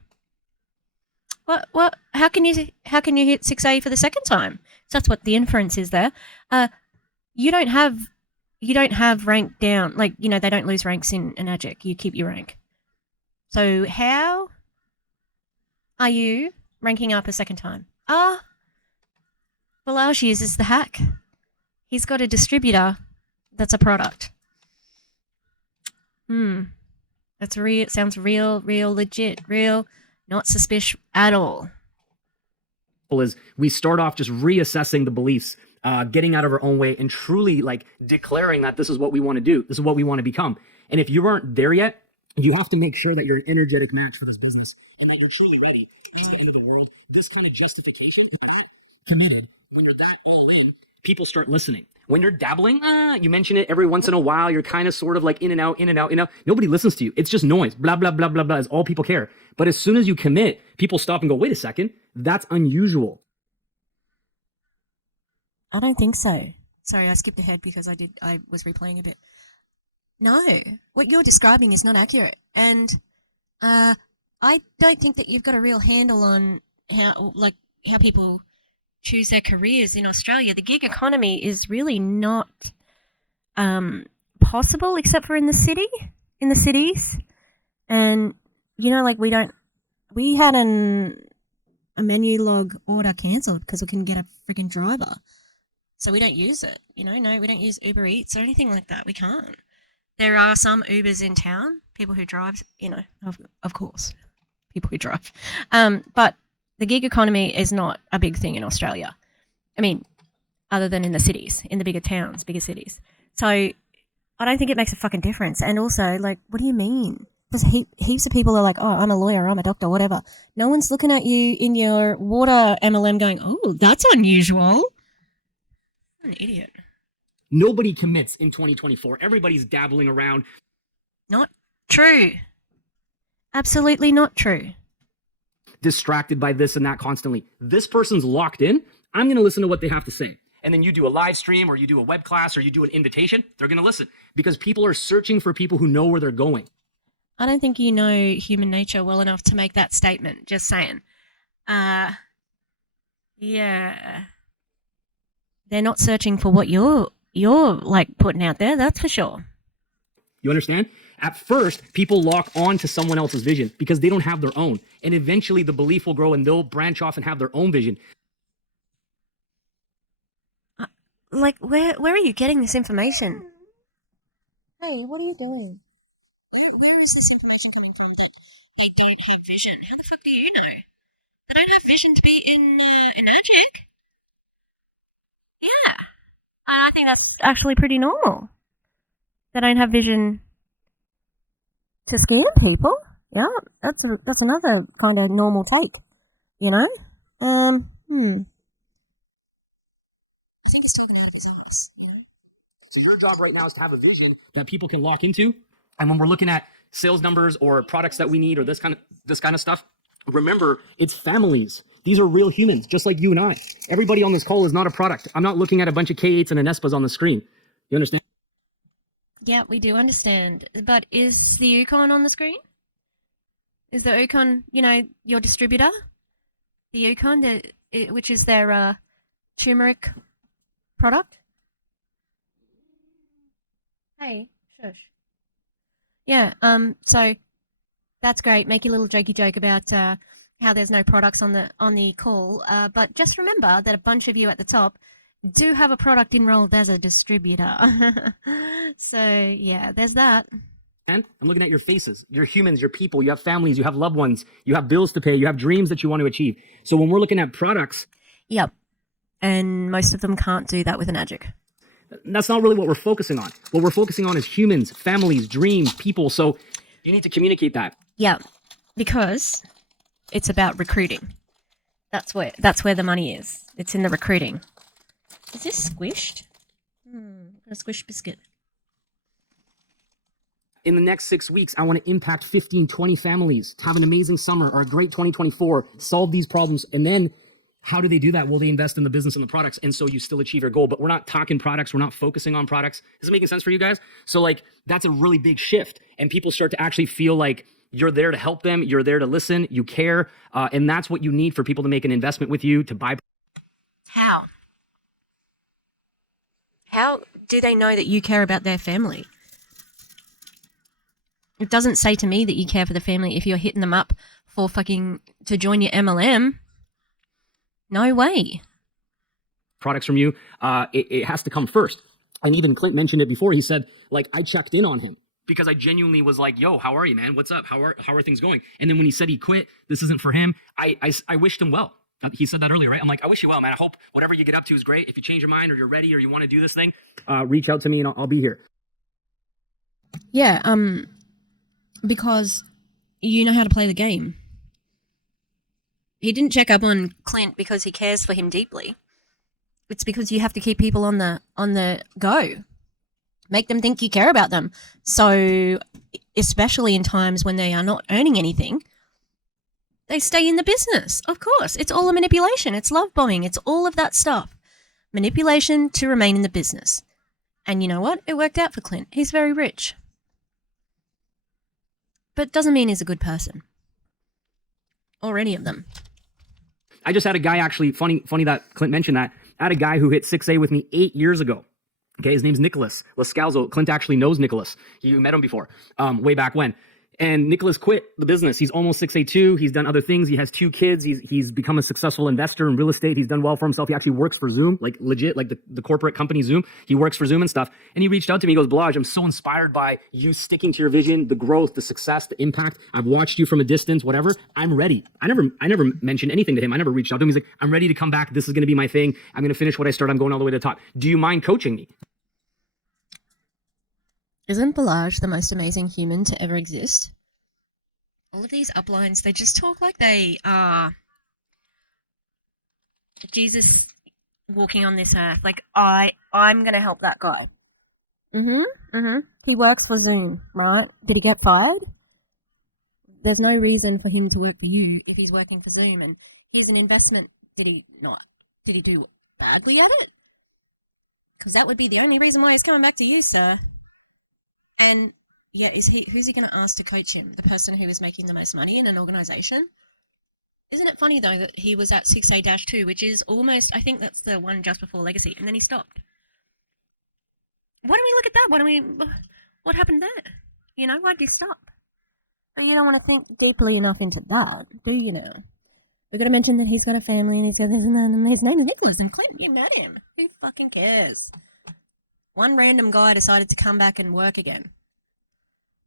What? How can you hit 6A for the second time? So that's what the inference is there. You don't have rank down. Like, they don't lose ranks in Enagic. You keep your rank. So how are you ranking up a second time? Balazs uses the hack. He's got a distributor that's a product. That's real. It sounds real, legit, real. Not suspicious at all. Is we start off just reassessing the beliefs, getting out of our own way, and truly declaring that this is what we want to do. This is what we want to become. And if you aren't there yet, you have to make sure that you're an energetic match for this business and that you're truly ready. At the end of the world, this kind of justification is committed. When you're that all in, people start listening. When you're dabbling, you mention it every once in a while, you're kind of sort of like in and out. Nobody listens to you. It's just noise. Blah, blah, blah, blah, blah is all people care. But as soon as you commit, people stop and go, wait a second, that's unusual. I don't think so. Sorry, I skipped ahead because I was replaying a bit. No, what you're describing is not accurate. And I don't think that you've got a real handle on how people choose their careers in Australia. The gig economy is really not possible except for in the city. in the cities, and you know, like we had a menu log order cancelled because we couldn't get a freaking driver, so we don't use it. You know, no, we don't use Uber Eats or anything like that. We can't. There are some Ubers in town, people who drive. You know, of course, people who drive. But the gig economy is not a big thing in Australia. I mean, other than in the cities, in the bigger towns, bigger cities. So I don't think it makes a fucking difference. And also, like, what do you mean? Because heaps of people are like, oh, I'm a lawyer, I'm a doctor, whatever. No one's looking at you in your water MLM going, oh, that's unusual. I'm an idiot. Nobody commits in 2024. Everybody's dabbling around. Not true. Absolutely not true. Distracted by this and that constantly. This person's locked in. I'm going to listen to what they have to say. And then you do a live stream or you do a web class or you do an invitation. They're going to listen because people are searching for people who know where they're going. I don't think you know human nature well enough to make that statement. Just saying. Yeah. They're not searching for what you're like putting out there, that's for sure. You understand? At first, people lock on to someone else's vision because they don't have their own. And eventually the belief will grow and they'll branch off and have their own vision. Like, where are you getting this information? Hey, what are you doing? Where is this information coming from that they don't have vision? How the fuck do you know? They don't have vision to be in Enagic? Yeah. I think that's actually pretty normal. They don't have vision to scam people. Yeah, that's another kind of normal take, you know? I think it's time to help these animals, you know? So your job right now is to have a vision that people can lock into. And when we're looking at sales numbers or products that we need or this kind of stuff, remember, it's families. These are real humans, just like you and I. Everybody on this call is not a product. I'm not looking at a bunch of K8s and Anespas on the screen. You understand? Yeah, we do understand. But is the Ukon on the screen? Is the Ukon, you know, your distributor? The Ukon, which is their turmeric product? Hey, shush. Yeah, so that's great. Make your little jokey joke about how there's no products on the call. But just remember that a bunch of you at the top do have a product enrolled as a distributor. So yeah, there's that. And I'm looking at your faces. You're humans, you're people, you have families, you have loved ones, you have bills to pay, you have dreams that you want to achieve. So when we're looking at products. Yep. And most of them can't do that with Enagic. That's not really what we're focusing on. What we're focusing on is humans, families, dreams, people. So you need to communicate that. Yeah, because it's about recruiting. That's where the money is. It's in the recruiting. Is this squished? A squish biscuit. In the next 6 weeks, I want to impact 15, 20 families, to have an amazing summer or a great 2024, solve these problems. And then how do they do that? Well, they invest in the business and the products. And so you still achieve your goal, but we're not talking products. We're not focusing on products. Is it making sense for you guys? So like, that's a really big shift. And people start to actually feel like you're there to help them. You're there to listen. You care. And that's what you need for people to make an investment with you, to buy. How? How do they know that you care about their family? It doesn't say to me that you care for the family if you're hitting them up for to join your MLM. No way. Products from you, it has to come first. And even Clint mentioned it before. He said, like, I checked in on him because I genuinely was like, yo, how are you, man? What's up? How are things going? And then when he said he quit, this isn't for him, I wished him well. He said that earlier, right? I'm like, I wish you well, man. I hope whatever you get up to is great. If you change your mind or you're ready or you want to do this thing, reach out to me and I'll be here. Yeah, because you know how to play the game. He didn't check up on Clint because he cares for him deeply. It's because you have to keep people on the go. Make them think you care about them. So, especially in times when they are not earning anything, they stay in the business. Of course, it's all a manipulation. It's love bombing. It's all of that stuff. Manipulation to remain in the business. And you know what? It worked out for Clint. He's very rich. But doesn't mean he's a good person. Or any of them. I just had a guy actually, funny that Clint mentioned that. I had a guy who hit 6A with me 8 years ago. Okay, his name's Nicholas Lascalzo. Clint actually knows Nicholas. You met him before, way back when. And Nicholas quit the business. He's almost 6'2". He's done other things. He has 2 kids. He's become a successful investor in real estate. He's done well for himself. He actually works for Zoom, like legit, like the corporate company Zoom. He works for Zoom and stuff. And he reached out to me. He goes, Balazs, I'm so inspired by you sticking to your vision, the growth, the success, the impact. I've watched you from a distance, whatever. I'm ready. I never mentioned anything to him. I never reached out to him. He's like, I'm ready to come back. This is going to be my thing. I'm going to finish what I started. I'm going all the way to the top. Do you mind coaching me? Isn't Balazs the most amazing human to ever exist? All of these uplines, they just talk like they are Jesus walking on this earth. Like, I'm going to help that guy. He works for Zoom, right? Did he get fired? There's no reason for him to work for you if he's working for Zoom. And here's an investment. Did he not? Did he do badly at it? Because that would be the only reason why he's coming back to you, sir. And yeah, who's he going to ask to coach him? The person who is making the most money in an organization? Isn't it funny, though, that he was at 6A-2, which is almost, I think that's the one just before Legacy, and then he stopped. Why don't we look at that? What happened there? You know, why did he stop? But you don't want to think deeply enough into that, do you know? We've got to mention that he's got a family, and he's got this and that, and his name is Nicholas, and Clint, you met him. Who fucking cares? One random guy decided to come back and work again.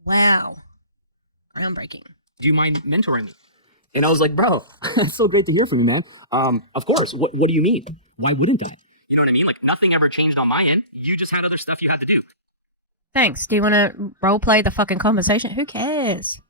Wow. Groundbreaking. Do you mind mentoring me? And I was like, bro, it's so great to hear from you, man. Of course. What do you mean? Why wouldn't I? You know what I mean? Like, nothing ever changed on my end. You just had other stuff you had to do. Thanks. Do you want to role play the fucking conversation? Who cares?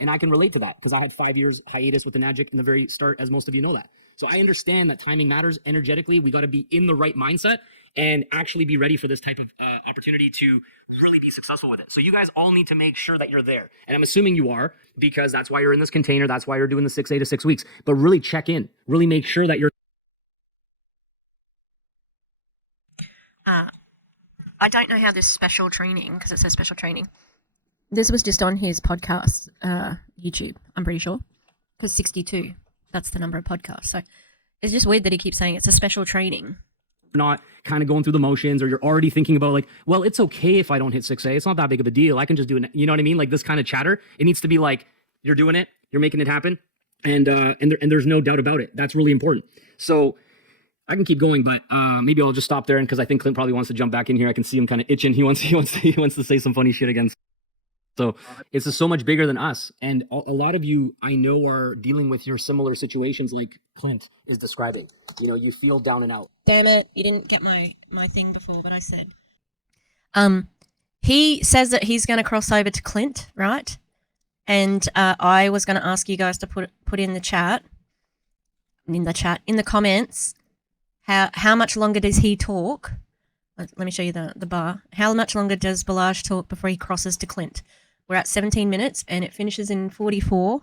And I can relate to that because I had 5 years hiatus with Enagic in the very start, as most of you know that. So I understand that timing matters energetically. We got to be in the right mindset and actually be ready for this type of opportunity to really be successful with it. So you guys all need to make sure that you're there. And I'm assuming you are, because that's why you're in this container. That's why you're doing the 6A to 6 weeks. But really check in. Really make sure that you're... I don't know how this special training, because it says special training. This was just on his podcast, YouTube, I'm pretty sure. Because 62, that's the number of podcasts. So it's just weird that he keeps saying it's a special training. Not kind of going through the motions, or you're already thinking about like, well, it's okay if I don't hit 6A. It's not that big of a deal. I can just do it. You know what I mean? Like this kind of chatter. It needs to be like, you're doing it. You're making it happen. And there's no doubt about it. That's really important. So I can keep going, but maybe I'll just stop there. And because I think Clint probably wants to jump back in here. I can see him kind of itching. He wants to say some funny shit again. So it's just so much bigger than us. And a lot of you I know are dealing with your similar situations like Clint is describing. You know, you feel down and out. Damn it, you didn't get my thing before, but I said. He says that he's going to cross over to Clint, right? And I was going to ask you guys to put in the comments, how much longer does he talk? Let me show you the bar. How much longer does Balazs talk before he crosses to Clint? We're at 17 minutes and it finishes in 44.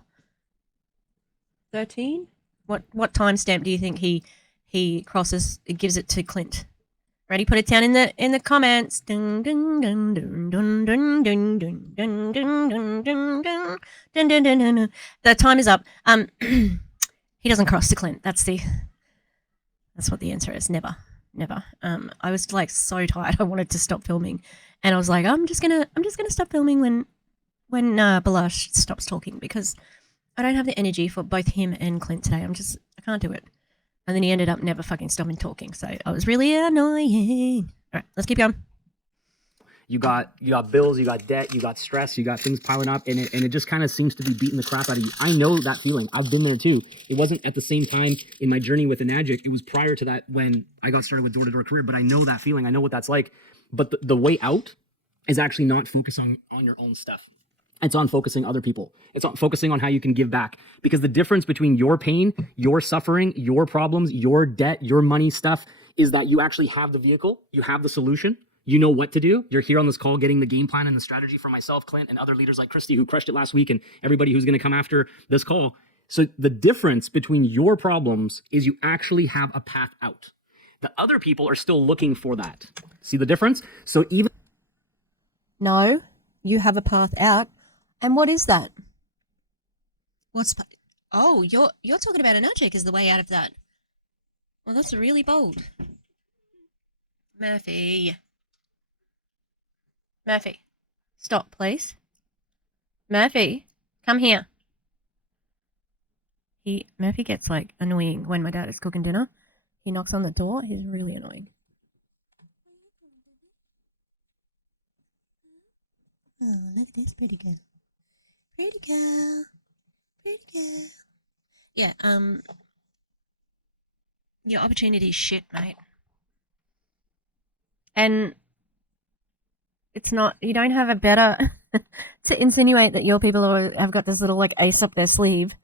13? What timestamp do you think he crosses? It gives it to Clint. Ready? Put it down in the comments. Dun, dun, dun, dun, dun, dun, dun, dun, dun, dun, dun, dun, dun, dun, dun, dun, dun. The time is up. He doesn't cross to Clint. That's what the answer is. Never. I was like so tired. I wanted to stop filming, and I was like, I'm just gonna stop filming when Balazs stops talking, because I don't have the energy for both him and Clint today. I can't do it. And then he ended up never fucking stopping talking, so I was really annoying. All right, let's keep going. You got bills, you got debt, you got stress, you got things piling up, and it just kind of seems to be beating the crap out of you. I know that feeling. I've been there too. It wasn't at the same time in my journey with Enagic. It was prior to that when I got started with door-to-door career, but I know that feeling. I know what that's like. But the way out is actually not focusing on your own stuff. It's on focusing other people. It's on focusing on how you can give back. Because the difference between your pain, your suffering, your problems, your debt, your money stuff is that you actually have the vehicle, you have the solution. You know what to do. You're here on this call getting the game plan and the strategy for myself, Clint, and other leaders like Christy who crushed it last week, and everybody who's going to come after this call. So the difference between your problems is you actually have a path out. The other people are still looking for that. See the difference? So even... No, you have a path out. And what is that? Oh, you're talking about Enagic as the way out of that. Well, that's really bold. Murphy. Murphy. Stop, please. Murphy, come here. Murphy gets like annoying when my dad is cooking dinner. He knocks on the door. He's really annoying. Oh, look at this pretty girl. Pretty girl. Pretty girl. Yeah, your opportunity's shit, mate. And it's not, you don't have a better, to insinuate that your people have got this little like ace up their sleeve.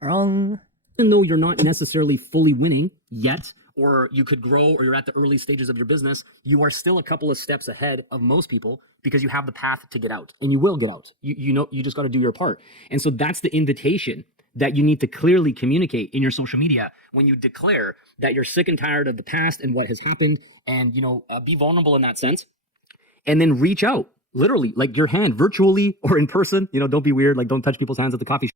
Wrong. Even though you're not necessarily fully winning yet, or you could grow, or you're at the early stages of your business, you are still a couple of steps ahead of most people because you have the path to get out, and you will get out. You know, you just got to do your part. And so that's the invitation that you need to clearly communicate in your social media when you declare that you're sick and tired of the past and what has happened, and, you know, be vulnerable in that sense, and then reach out, literally, like your hand, virtually or in person. You know, don't be weird, like don't touch people's hands at the coffee shop.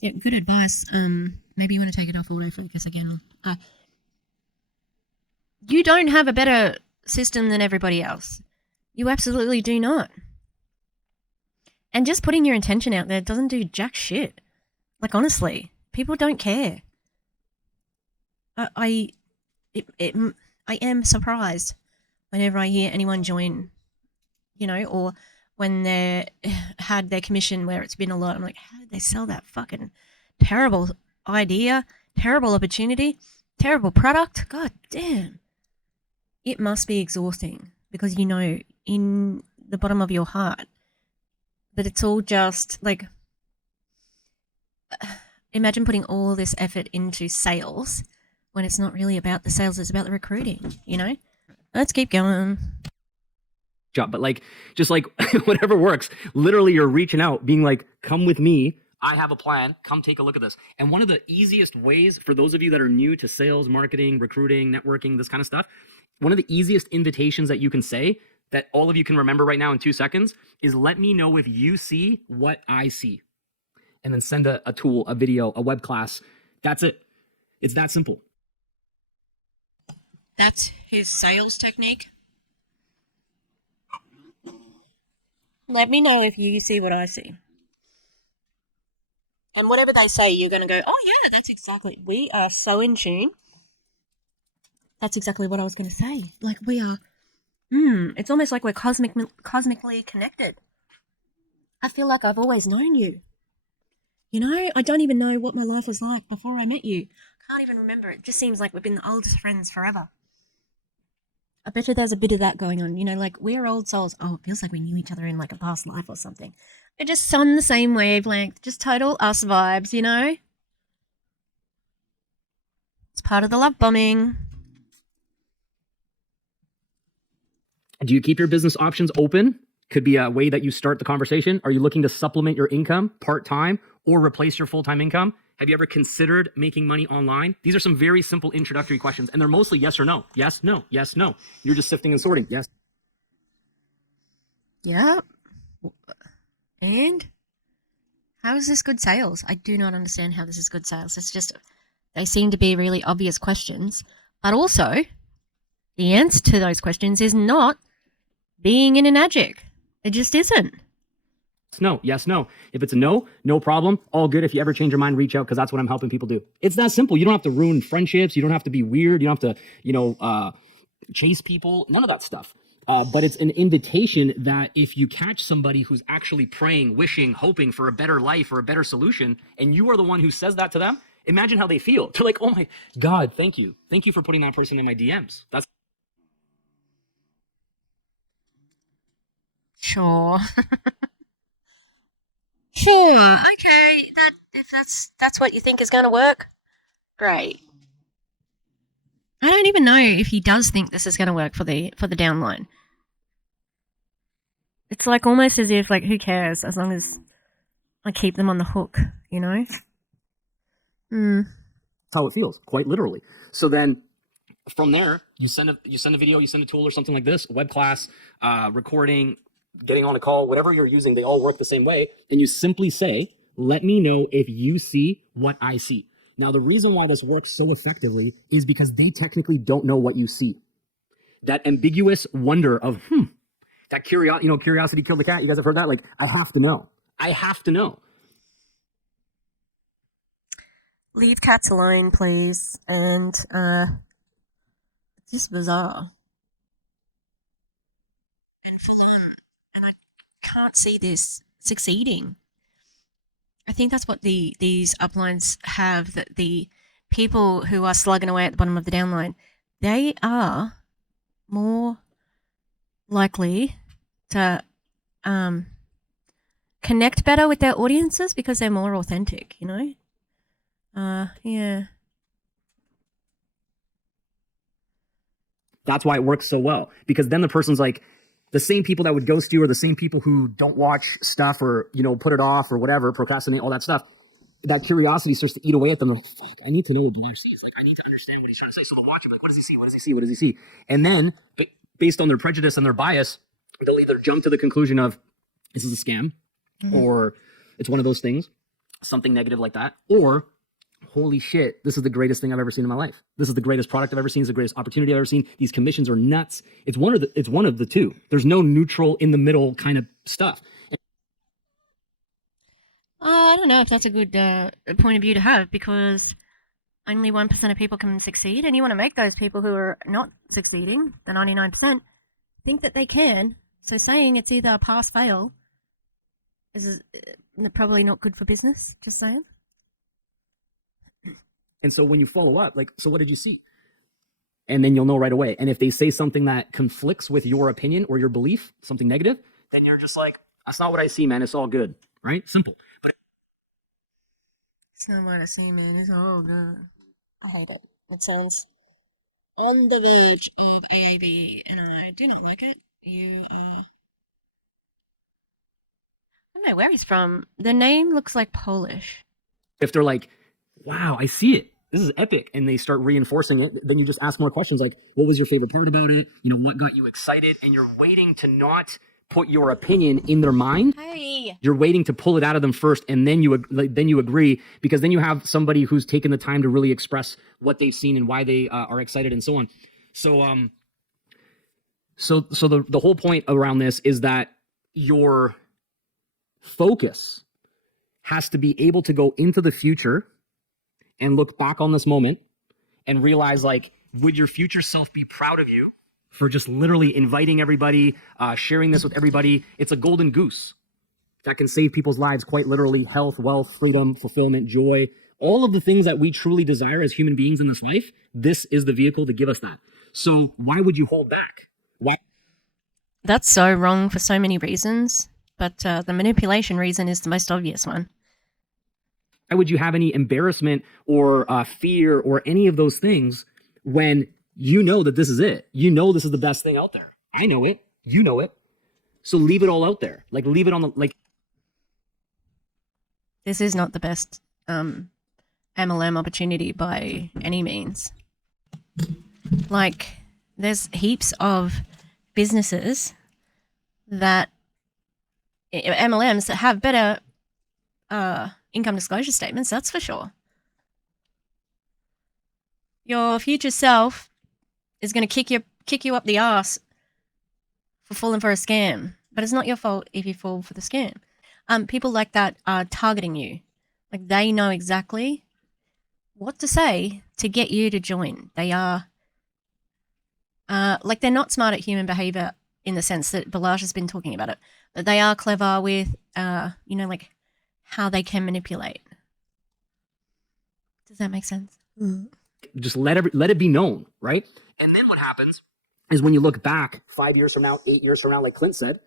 Yeah, good advice. Maybe you want to take it off autofocus again. You don't have a better system than everybody else. You absolutely do not. And just putting your intention out there doesn't do jack shit. Like, honestly, people don't care. I am surprised whenever I hear anyone join, you know, or when they had their commission where it's been a lot. I'm like, how did they sell that fucking terrible idea, terrible opportunity, terrible product? God damn. It must be exhausting because you know in the bottom of your heart that it's all just like, imagine putting all this effort into sales when it's not really about the sales, it's about the recruiting, you know? Let's keep going. Job, but like, just like whatever works, literally you're reaching out, being like, come with me. I have a plan. Come take a look at this. And one of the easiest ways for those of you that are new to sales, marketing, recruiting, networking, this kind of stuff, one of the easiest invitations that you can say that all of you can remember right now in 2 seconds is let me know if you see what I see. And then send a tool, a video, a web class. That's it. It's that simple. That's his sales technique. Let me know if you see what I see. And whatever they say, you're going to go, oh yeah, that's exactly, we are so in tune. That's exactly what I was going to say. Like we are, it's almost like we're cosmically connected. I feel like I've always known you. You know, I don't even know what my life was like before I met you. Can't even remember. It just seems like we've been the oldest friends forever. I bet you there's a bit of that going on. You know, like we're old souls. Oh, it feels like we knew each other in like a past life or something. We're just on the same wavelength. Just total us vibes, you know? It's part of the love bombing. Do you keep your business options open? Could be a way that you start the conversation. Are you looking to supplement your income part-time or replace your full-time income? Have you ever considered making money online? These are some very simple introductory questions, and they're mostly yes or no. Yes, no, yes, no. You're just sifting and sorting. Yes. Yeah. And how is this good sales? I do not understand how this is good sales. It's just, they seem to be really obvious questions, but also the answer to those questions is not being an Enagic. It just isn't. No, yes, no. If it's a no, no problem. All good. If you ever change your mind, reach out because that's what I'm helping people do. It's that simple. You don't have to ruin friendships. You don't have to be weird. You don't have to, chase people. None of that stuff. But it's an invitation that if you catch somebody who's actually praying, wishing, hoping for a better life or a better solution, and you are the one who says that to them, imagine how they feel. They're like, oh my God, thank you. Thank you for putting that person in my DMs. That's Sure. Sure. Okay. If that's what you think is going to work, great. I don't even know if he does think this is going to work for the downline. It's like almost as if like who cares as long as I keep them on the hook, you know? That's how it feels, quite literally. So then from there, you send a video, you send a tool or something like this, a web class, recording, getting on a call, whatever you're using, they all work the same way. And you simply say, let me know if you see what I see. Now, the reason why this works so effectively is because they technically don't know what you see. that ambiguous wonder of, that curiosity killed the cat. You guys have heard that? Like, I have to know. I have to know. Leave cats alone, please. And it's just bizarre. And full on. And I can't see this succeeding. I think that's what these uplines have, that the people who are slugging away at the bottom of the downline, they are more likely to connect better with their audiences because they're more authentic, you know? Yeah. That's why it works so well, because then the person's like, the same people that would ghost you are the same people who don't watch stuff or, put it off or whatever, procrastinate, all that stuff. That curiosity starts to eat away at them. Like, fuck, I need to know what Balazs sees. Like, I need to understand what he's trying to say. So they'll watch him, like, what does he see? What does he see? What does he see? And then, based on their prejudice and their bias, they'll either jump to the conclusion of, this is a scam, or it's one of those things, something negative like that, or, holy shit, this is the greatest thing I've ever seen in my life. This is the greatest product I've ever seen. It's the greatest opportunity I've ever seen. These commissions are nuts. It's one of the two. There's no neutral in the middle kind of stuff. I don't know if that's a good point of view to have, because only 1% of people can succeed, and you want to make those people who are not succeeding, the 99%, think that they can. So saying it's either pass, fail is probably not good for business, just saying. And so when you follow up, like, so what did you see? And then you'll know right away. And if they say something that conflicts with your opinion or your belief, something negative, then you're just like, that's not what I see, man. It's all good, right? Simple. But it's not what I see, man. It's all good. I hate it. It sounds on the verge of AAVE, and I do not like it. I don't know where he's from. The name looks like Polish. if they're like, wow, I see it, this is epic, and they start reinforcing it, then you just ask more questions like, what was your favorite part about it? What got you excited? And you're waiting to not put your opinion in their mind. Hey. You're waiting to pull it out of them first, and then you agree, because then you have somebody who's taken the time to really express what they've seen and why they are excited and so on. So the whole point around this is that your focus has to be able to go into the future and look back on this moment and realize, like, would your future self be proud of you for just literally inviting everybody, sharing this with everybody? It's a golden goose that can save people's lives, quite literally. Health, wealth, freedom, fulfillment, joy, all of the things that we truly desire as human beings in this life. This is the vehicle to give us that. So why would you hold back? Why? That's so wrong for so many reasons, but the manipulation reason is the most obvious one. Why would you have any embarrassment or fear or any of those things when you know that this is it? You know this is the best thing out there. I know it. You know it. So leave it all out there. Like, leave it on the, like. This is not the best MLM opportunity by any means. Like, there's heaps of businesses that, MLMs, that have better income disclosure statements, that's for sure. Your future self is going to kick you up the arse for falling for a scam, but it's not your fault if you fall for the scam. People like that are targeting you. Like, they know exactly what to say to get you to join. They are they're not smart at human behavior in the sense that Balazs has been talking about it, but they are clever with like how they can manipulate. Does that make sense? Just let it be known, right? And then what happens is, when you look back 5 years from now, 8 years from now, like Clint said,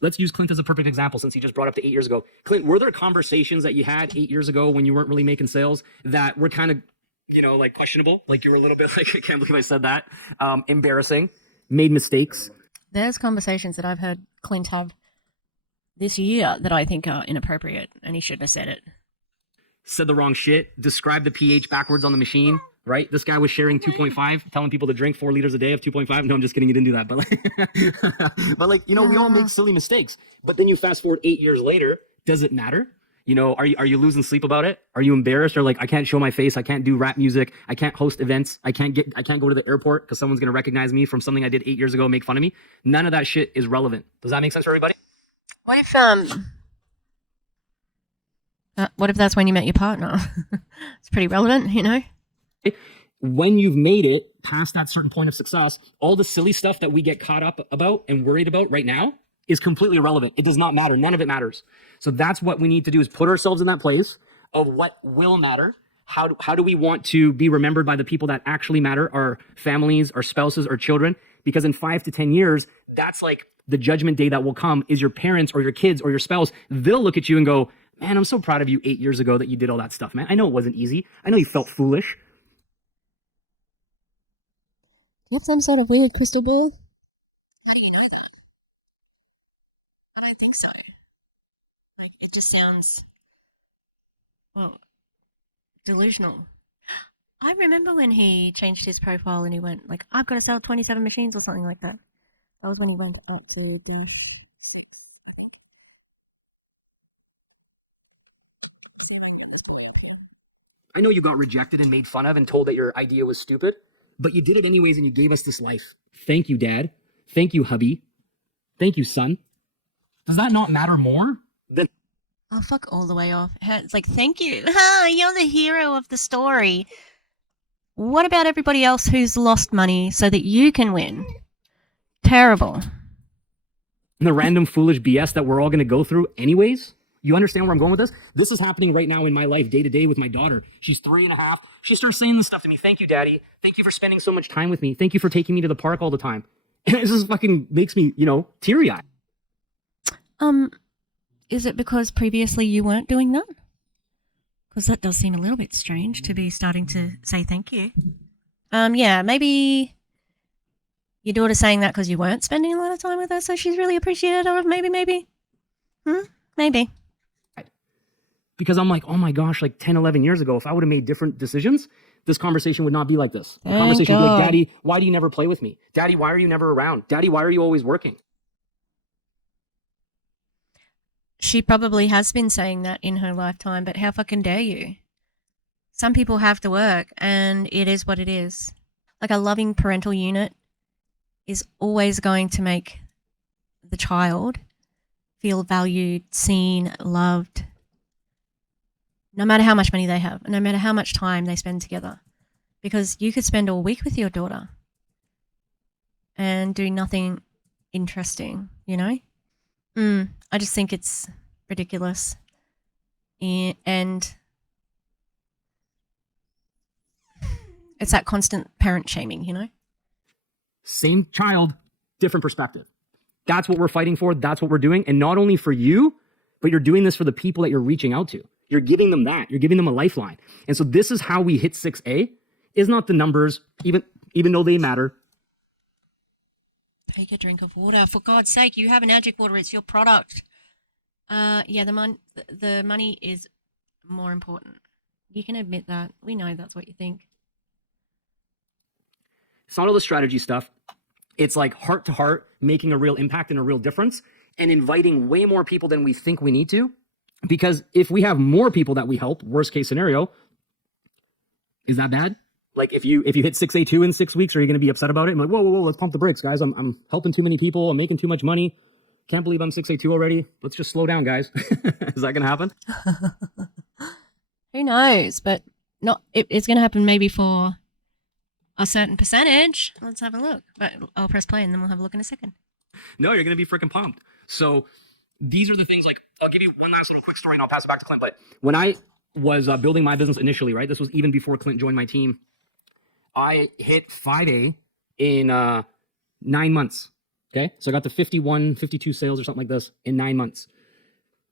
let's use Clint as a perfect example, since he just brought up the 8 years ago. Clint, were there conversations that you had 8 years ago when you weren't really making sales that were kind of, like questionable? Like, you were a little bit like, I can't believe I said that. Embarrassing, made mistakes. There's conversations that I've heard Clint have this year that I think are inappropriate, and he shouldn't have said it. Said the wrong shit, described the pH backwards on the machine, right? This guy was sharing 2.5, telling people to drink 4 liters a day of 2.5. No, I'm just kidding, he didn't do that. But we all make silly mistakes. But then you fast forward 8 years later, does it matter? You know, are you losing sleep about it? Are you embarrassed or like, I can't show my face, I can't do rap music, I can't host events, I can't go to the airport because someone's gonna recognize me from something I did 8 years ago and make fun of me? None of that shit is relevant. Does that make sense for everybody? What if that's when you met your partner? It's pretty relevant, you know? When you've made it past that certain point of success, all the silly stuff that we get caught up about and worried about right now is completely irrelevant. It does not matter. None of it matters. So that's what we need to do, is put ourselves in that place of what will matter. How do we want to be remembered by the people that actually matter, our families, our spouses, our children? Because in 5 to 10 years, that's like the judgment day that will come, is your parents or your kids or your spouse. They'll look at you and go, man, I'm so proud of you 8 years ago that you did all that stuff, man. I know it wasn't easy. I know you felt foolish. Do you have some sort of weird crystal ball? How do you know that? I don't think so. Like, it just sounds, well, delusional. I remember when he changed his profile and he went, like, I've got to sell 27 machines or something like that. That was when he went up to death 6, I think. I know you got rejected and made fun of and told that your idea was stupid, but you did it anyways and you gave us this life. Thank you, Dad. Thank you, hubby. Thank you, son. Does that not matter more than... Oh, fuck all the way off. It's like, thank you. You're the hero of the story. What about everybody else who's lost money so that you can win? Terrible. the random foolish BS that we're all going to go through anyways? You understand where I'm going with this? This is happening right now in my life, day to day with my daughter. She's 3.5. She starts saying this stuff to me. Thank you, Daddy. Thank you for spending so much time with me. Thank you for taking me to the park all the time. And it just fucking makes me, teary-eyed. Is it because previously you weren't doing that? Because that does seem a little bit strange to be starting to say thank you. Yeah, maybe your daughter's saying that because you weren't spending a lot of time with her, so she's really appreciative of maybe. Maybe. Because I'm like, oh my gosh, like 10, 11 years ago, if I would have made different decisions, this conversation would not be like this. The conversation would be like, Daddy, why do you never play with me? Daddy, why are you never around? Daddy, why are you always working? She probably has been saying that in her lifetime, but how fucking dare you? Some people have to work, and it is what it is. Like, a loving parental unit is always going to make the child feel valued, seen, loved, no matter how much money they have, no matter how much time they spend together. Because you could spend all week with your daughter and do nothing interesting, I just think it's ridiculous. And it's that constant parent shaming, Same child, different perspective. That's what we're fighting for. That's what we're doing. And not only for you, but you're doing this for the people that you're reaching out to. You're giving them that. You're giving them a lifeline. And so this is how we hit 6A, is not the numbers, even though they matter. Take a drink of water. For God's sake, you have an Enagic water. It's your product. Yeah, the money is more important. You can admit that. We know that's what you think. It's not all the strategy stuff. It's like heart to heart, making a real impact and a real difference, and inviting way more people than we think we need to. Because if we have more people that we help, worst case scenario, is that bad? Like if you hit 6A2 in 6 weeks, are you going to be upset about it? I'm like, whoa, let's pump the brakes, guys. I'm helping too many people. I'm making too much money. Can't believe I'm 6A2 already. Let's just slow down, guys. Is that going to happen? Who knows? But it's going to happen maybe for a certain percentage. Let's have a look. But I'll press play and then we'll have a look in a second. No, you're going to be freaking pumped. So these are the things, like, I'll give you one last little quick story and I'll pass it back to Clint. But when I was building my business initially, right, this was even before Clint joined my team, I hit 5A in 9 months. Okay. So I got to 51, 52 sales or something like this in 9 months.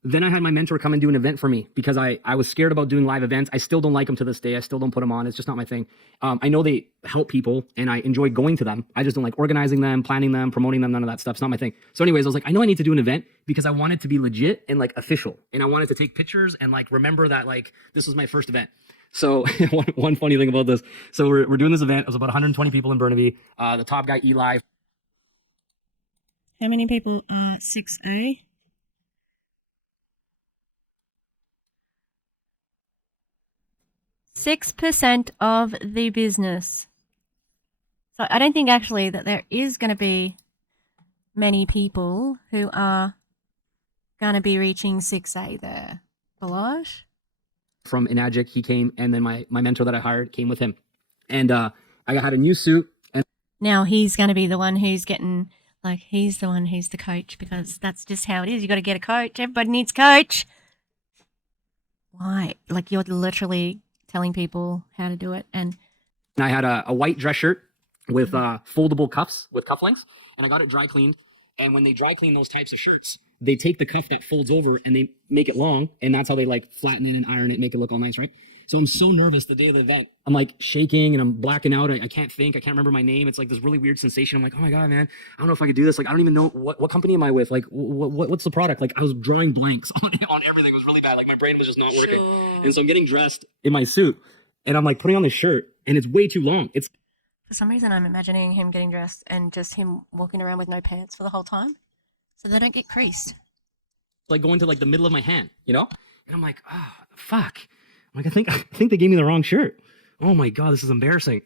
Then I had my mentor come and do an event for me because I was scared about doing live events. I still don't like them to this day. I still don't put them on. It's just not my thing. I know they help people and I enjoy going to them. I just don't like organizing them, planning them, promoting them. None of that stuff. It's not my thing. So anyways, I was like, I know I need to do an event because I want it to be legit and like official. And I wanted to take pictures and like remember that like this was my first event. So one funny thing about this. So we're doing this event. It was about 120 people in Burnaby. The top guy, Eli. How many people are 6A? 6% of the business. So I don't think actually that there is going to be many people who are going to be reaching 6A there. Balazs? From Enagic, he came, and then my mentor that I hired came with him. And I had a new suit. And now he's going to be the one who's getting, like, he's the one who's the coach, because that's just how it is. You got to get a coach. Everybody needs a coach. Why? Like, you're literally telling people how to do it. And I had a white dress shirt with foldable cuffs with cufflinks, and I got it dry cleaned. And when they dry clean those types of shirts, they take the cuff that folds over and they make it long, and that's how they like flatten it and iron it, make it look all nice, right? So I'm so nervous the day of the event. I'm like shaking and I'm blacking out. I can't think. I can't remember my name. It's like this really weird sensation. I'm like, oh my God, man, I don't know if I could do this. Like, I don't even know what company am I with? Like, what's the product? Like, I was drawing blanks on everything. It was really bad. Like, my brain was just not working. And so I'm getting dressed in my suit and I'm like putting on this shirt and it's way too long. It's for some reason, I'm imagining him getting dressed and just him walking around with no pants for the whole time, so they don't get creased. Like going to like the middle of my hand, you know? And I'm like, oh, fuck. I'm like, I think they gave me the wrong shirt. Oh my God, this is embarrassing.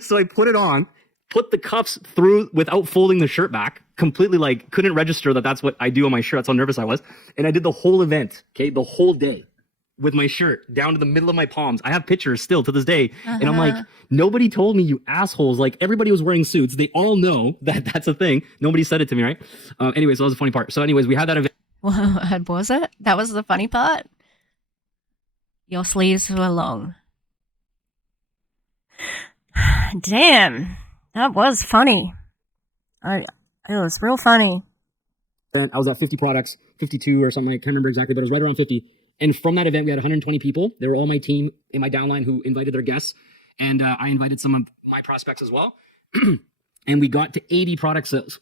So I put it on, put the cuffs through without folding the shirt back, completely like couldn't register that that's what I do on my shirt. That's how nervous I was. And I did the whole event, okay, the whole day with my shirt down to the middle of my palms. I have pictures still to this day. And I'm like, nobody told me, you assholes. Like, everybody was wearing suits. They all know that that's a thing. Nobody said it to me, right? Anyways, that was the funny part. So anyways, we had that event. Well, was it? That was the funny part? Your sleeves were long. Damn, that was funny. It was real funny. And I was at 50 products, 52 or something. I can't remember exactly, but it was right around 50. And from that event, we had 120 people. They were all my team in my downline who invited their guests. And I invited some of my prospects as well. And we got to 80 product sales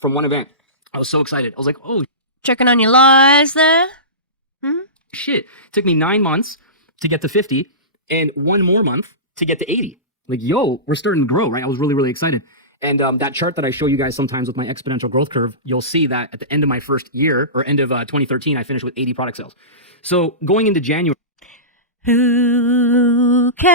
from one event. I was so excited. I was like, oh, Checking on your lies there? shit. It took me 9 months to get to 50 and 1 more month to get to 80. Like, yo, we're starting to grow, right? I was really, really excited. And that chart that I show you guys sometimes with my exponential growth curve, you'll see that at the end of my first year, or end of 2013, I finished with 80 product sales. So going into January. Who cares?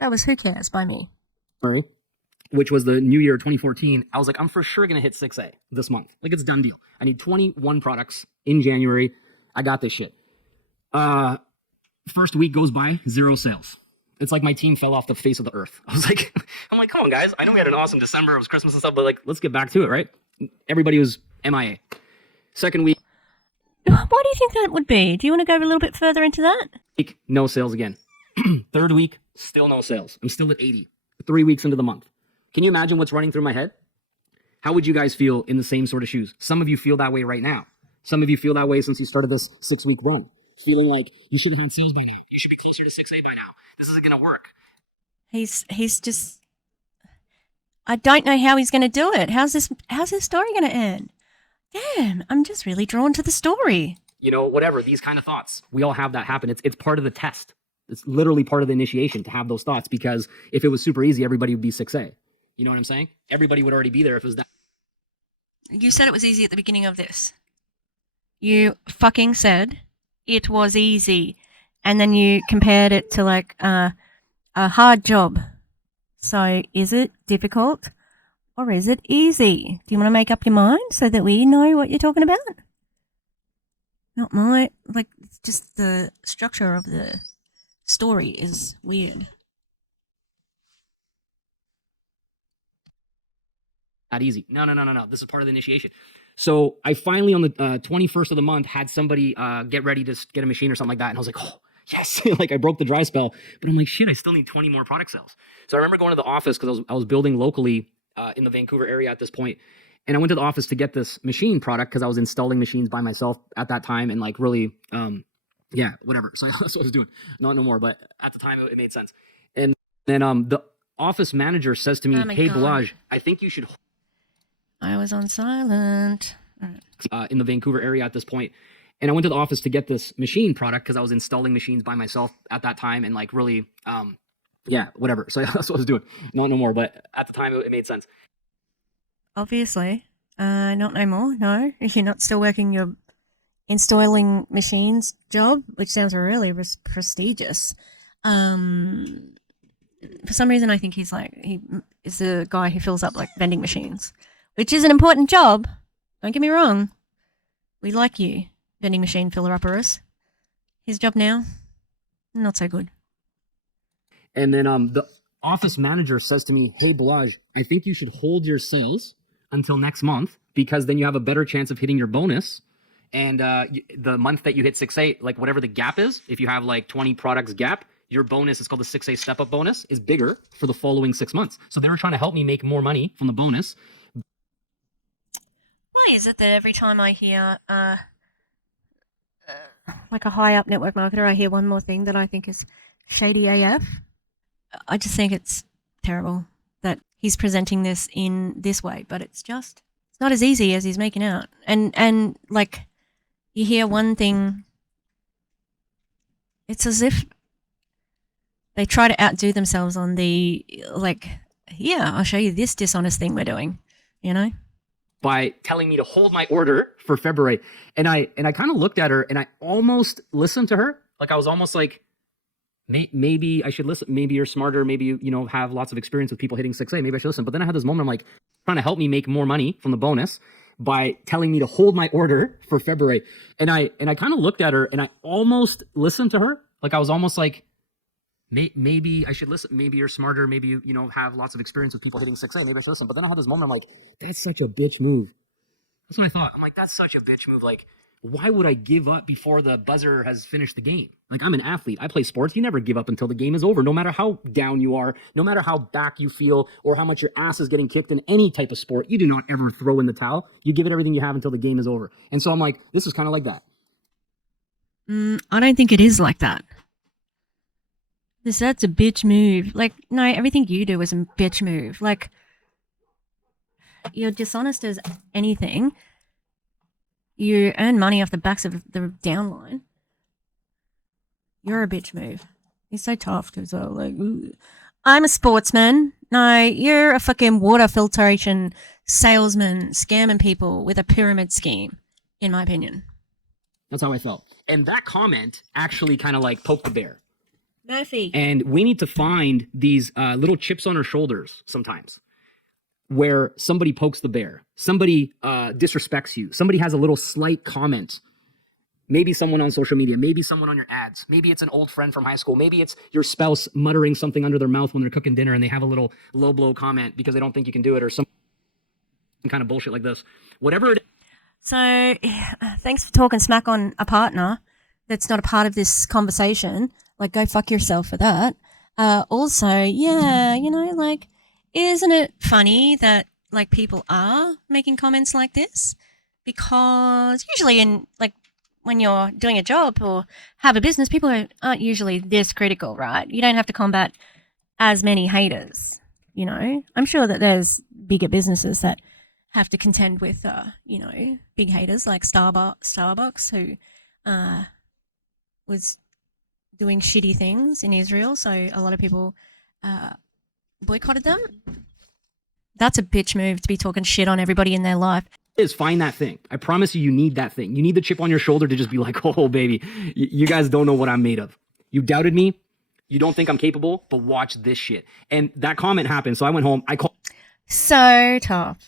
That was Who Cares by me. Which was the new year 2014, I was like, I'm for sure going to hit 6A this month. Like, it's a done deal. I need 21 products in January. I got this shit. First week goes by, 0 sales. It's like my team fell off the face of the earth. I'm like, come on, guys. I know we had an awesome December. It was Christmas and stuff, but like, let's get back to it, right? Everybody was MIA. Second week. Why do you think that would be? Do you want to go a little bit further into that? No sales again. Third week, still no sales. I'm still at 80. 3 weeks into the month. Can you imagine what's running through my head? How would you guys feel in the same sort of shoes? Some of you feel that way right now. Some of you feel that way since you started this 6-week run. Feeling like you should have had sales by now. You should be closer to 6A by now. This isn't going to work. He's just, I don't know how he's going to do it. How's this story going to end? Damn, I'm just really drawn to the story. You know, whatever, these kind of thoughts. We all have that happen. It's part of the test. It's literally part of the initiation to have those thoughts, because if it was super easy, everybody would be 6A. You know what I'm saying? Everybody would already be there if it was that. You said it was easy at the beginning of this. You fucking said it was easy. And then you compared it to like a hard job. So is it difficult or is it easy? Do you want to make up your mind so that we know what you're talking about? Not my, like, it's just the structure of the story is weird. That easy. No. This is part of the initiation. So I finally, on the 21st of the month, had somebody get ready to get a machine or something like that. And I was like, oh, yes. Like, I broke the dry spell. But I'm like, shit, I still need 20 more product sales. So I remember going to the office because I was building locally in the Vancouver area at this point. And I went to the office to get this machine product because I was installing machines by myself at that time and like really, yeah, whatever. So that's what I was doing. Not no more, but at the time it made sense. And then the office manager says to me, hey, Balazs, I think you should... I was on silent. In the Vancouver area at this point. And I went to the office to get this machine product because I was installing machines by myself at that time and like really, yeah, whatever. So that's what I was doing. Not no more, but at the time it made sense. Obviously. Not no more. No, you're not still working your installing machines job, which sounds really prestigious. For some reason, I think he is the guy who fills up like vending machines, which is an important job. Don't get me wrong. We like you, vending machine filler uppers. His job now, not so good. And then the office manager says to me, "Hey, Balazs, I think you should hold your sales until next month because then you have a better chance of hitting your bonus. And the month that you hit 6A, like whatever the gap is, if you have like 20 products gap, your bonus is called the 6A step-up bonus, is bigger for the following 6 months." So they were trying to help me make more money from the bonus. Why is it that every time I hear like a high up network marketer, I hear one more thing that I think is shady AF? I just think it's terrible that he's presenting this in this way, but it's not as easy as he's making out. And like you hear one thing, it's as if they try to outdo themselves on the like, yeah, I'll show you this dishonest thing we're doing, you know? By telling me to hold my order for February. And I kind of looked at her and I almost listened to her. Like I was almost like, maybe I should listen. Maybe you're smarter. Maybe you have lots of experience with people hitting 6A. Maybe I should listen. But then I had this moment, I'm like, trying to help me make more money from the bonus by telling me to hold my order for February. And I kind of looked at her and I almost listened to her. Like I was almost like, maybe I should listen. Maybe you're smarter. Maybe you have lots of experience with people hitting 6A. Maybe I should listen. But then I had this moment, I'm like, that's such a bitch move. That's what I thought. I'm like, that's such a bitch move. Like, why would I give up before the buzzer has finished the game? Like, I'm an athlete. I play sports. You never give up until the game is over, no matter how down you are, no matter how back you feel, or how much your ass is getting kicked in any type of sport. You do not ever throw in the towel. You give it everything you have until the game is over. And so I'm like, this is kind of like that. I don't think it is like that. That's a bitch move. Like, no, everything you do is a bitch move. Like, you're dishonest as anything. You earn money off the backs of the downline. You're a bitch move. You're so tough because like, ooh. I'm a sportsman. No, you're a fucking water filtration salesman scamming people with a pyramid scheme, in my opinion. That's how I felt. And that comment actually kind of like poked the bear. Murphy. And we need to find these little chips on our shoulders sometimes where somebody pokes the bear, somebody disrespects you, somebody has a little slight comment, maybe someone on social media, maybe someone on your ads, maybe it's an old friend from high school, maybe it's your spouse muttering something under their mouth when they're cooking dinner and they have a little low blow comment because they don't think you can do it or some kind of bullshit like this. Whatever it is. So, thanks for talking smack on a partner that's not a part of this conversation. Like, go fuck yourself for that. Also, yeah, like, isn't it funny that, like, people are making comments like this? Because usually when you're doing a job or have a business, people aren't usually this critical, right? You don't have to combat as many haters, I'm sure that there's bigger businesses that have to contend with, big haters like Starbucks, who was doing shitty things in Israel. So a lot of people boycotted them. That's a bitch move to be talking shit on everybody in their life. Is find that thing. I promise you need that thing. You need the chip on your shoulder to just be like, oh, baby, you guys don't know what I'm made of. You doubted me. You don't think I'm capable, but watch this shit. And that comment happened. So I went home. I called. So tough.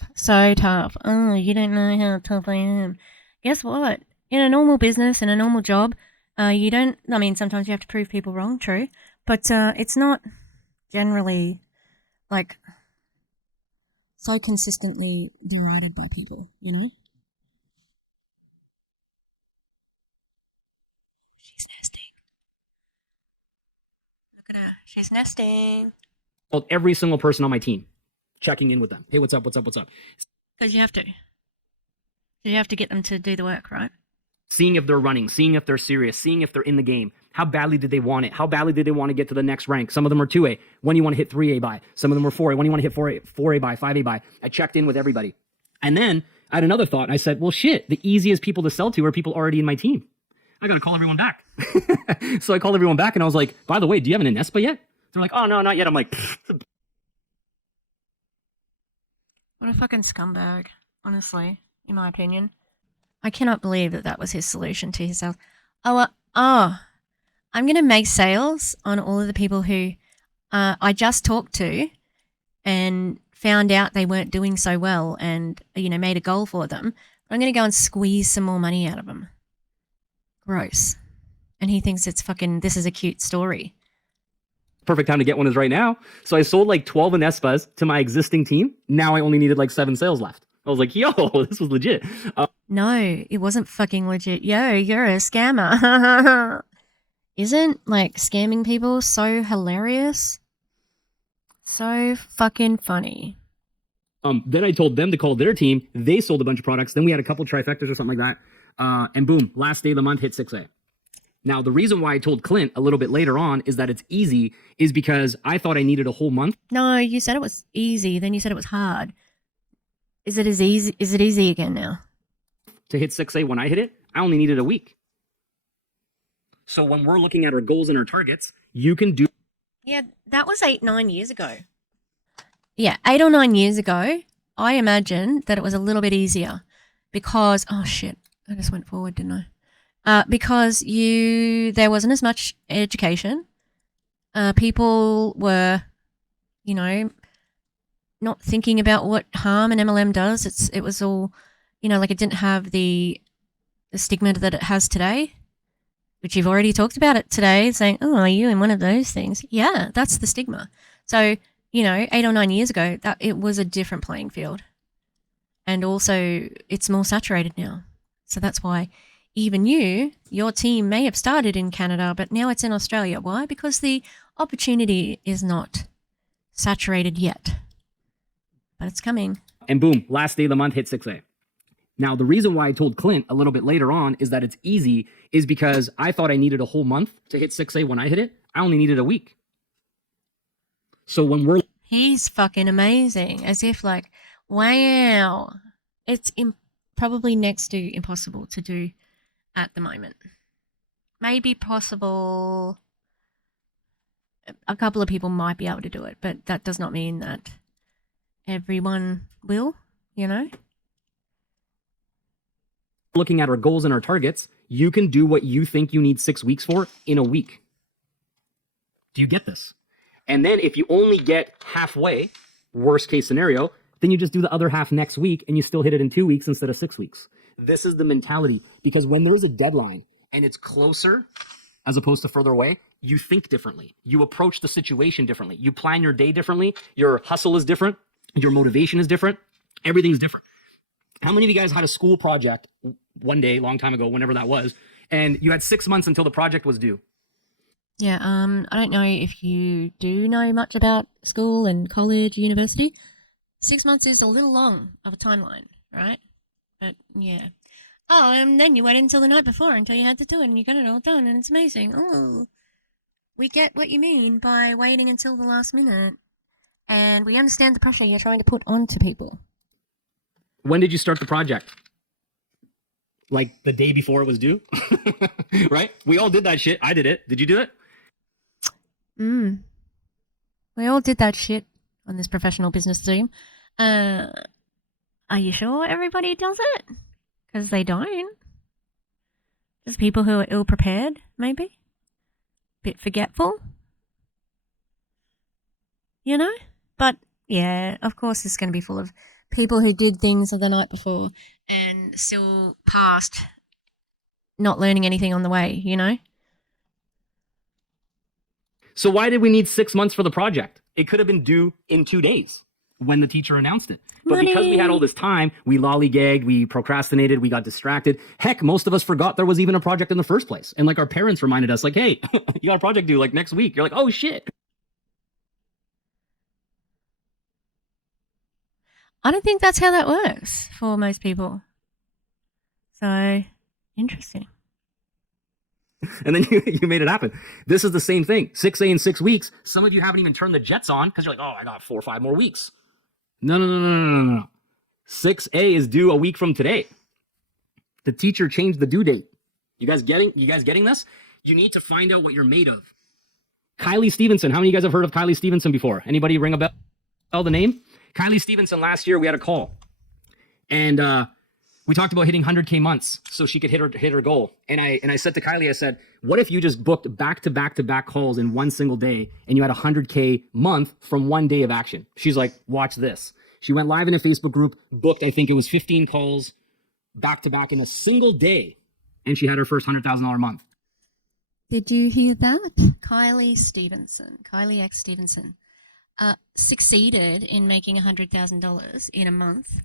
Oh, you don't know how tough I am. Guess what? In a normal business, in a normal job, sometimes you have to prove people wrong, true. But it's not generally, like, so consistently derided by people, She's nesting. Look at her. She's nesting. Called every single person on my team, checking in with them. Hey, what's up? Because you have to. You have to get them to do the work, right? Seeing if they're running, seeing if they're serious, seeing if they're in the game. How badly did they want it? How badly did they want to get to the next rank? Some of them are 2A. When do you want to hit 3A by? Some of them are 4A. When do you want to hit 4A by, 5A by? I checked in with everybody. And then I had another thought. And I said, well, shit, the easiest people to sell to are people already in my team. I got to call everyone back. So I called everyone back and I was like, by the way, do you have an Inespa yet? They're like, oh, no, not yet. I'm like, what a fucking scumbag, honestly, in my opinion. I cannot believe that that was his solution to his sales. I'm going to make sales on all of the people who I just talked to and found out they weren't doing so well and, made a goal for them. I'm going to go and squeeze some more money out of them. Gross. And he thinks this is a cute story. Perfect time to get one is right now. So I sold like 12 Inespas to my existing team. Now I only needed like 7 sales left. I was like, yo, this was legit. No, it wasn't fucking legit. Yo, you're a scammer. Isn't scamming people so hilarious? So fucking funny. Then I told them to call their team. They sold a bunch of products. Then we had a couple trifectas or something like that. And boom, last day of the month hit 6A. Now, the reason why I told Clint a little bit later on is that it's easy is because I thought I needed a whole month. No, you said it was easy. Then you said it was hard. Is it easy again now? To hit 6A when I hit it, I only needed a week. So when we're looking at our goals and our targets, you can do. Yeah, that was 9 years ago. Yeah, 8 or 9 years ago, I imagine that it was a little bit easier because, oh shit, I just went forward, didn't I? Because there wasn't as much education. People were, not thinking about what harm an MLM does. It was all, it didn't have the stigma that it has today, which you've already talked about it today, saying, oh, are you in one of those things? Yeah, that's the stigma. So, 8 or 9 years ago, that it was a different playing field. And also, it's more saturated now. So that's why even your team may have started in Canada, but now it's in Australia. Why? Because the opportunity is not saturated yet. But it's coming. And boom, last day of the month hit 6A. Now, the reason why I told Clint a little bit later on is that it's easy is because I thought I needed a whole month to hit 6A when I hit it. I only needed a week. So when we're... He's fucking amazing. As if wow. It's probably next to impossible to do at the moment. Maybe possible. A couple of people might be able to do it, but that does not mean that everyone will, Looking at our goals and our targets, you can do what you think you need 6 weeks for in a week. Do you get this? And then if you only get halfway, worst case scenario, then you just do the other half next week and you still hit it in 2 weeks instead of 6 weeks. This is the mentality, because when there's a deadline and it's closer as opposed to further away, you think differently. You approach the situation differently. You plan your day differently. Your hustle is different. Your motivation is different. Everything's different. How many of you guys had a school project one day, long time ago, whenever that was, and you had 6 months until the project was due? Yeah, I don't know if you do know much about school and college, university. 6 months is a little long of a timeline, right? But yeah. Oh, and then you waited until the night before until you had to do it and you got it all done and it's amazing. Oh, we get what you mean by waiting until the last minute. And we understand the pressure you're trying to put onto people. When did you start the project? Like the day before it was due? Right? We all did that shit. I did it. Did you do it? We all did that shit on this professional business team. Are you sure everybody does it? Because they don't. Just people who are ill-prepared, maybe? Bit forgetful? But, yeah, of course it's going to be full of people who did things the night before and still passed not learning anything on the way, So why did we need 6 months for the project? It could have been due in 2 days when the teacher announced it. But because we had all this time, we lollygagged, we procrastinated, we got distracted. Heck, most of us forgot there was even a project in the first place. And our parents reminded us hey, you got a project due next week. You're oh shit. I don't think that's how that works for most people. So, interesting. And then you made it happen. This is the same thing. 6A in 6 weeks. Some of you haven't even turned the jets on because you're oh, I got 4 or 5 more weeks. No. 6A is due a week from today. The teacher changed the due date. You guys getting this? You need to find out what you're made of. Kylie Stevenson. How many of you guys have heard of Kylie Stevenson before? Anybody ring a bell? The name? Kylie Stevenson, last year we had a call. And We talked about hitting 100K months so she could hit her goal. And I said to Kylie, I said, what if you just booked back-to-back calls in one single day and you had 100K month from one day of action? She's like, watch this. She went live in a Facebook group, booked, I think it was 15 calls back-to-back in a single day, and she had her first $100,000 month. Did you hear that? Kylie X Stevenson, succeeded in making $100,000 in a month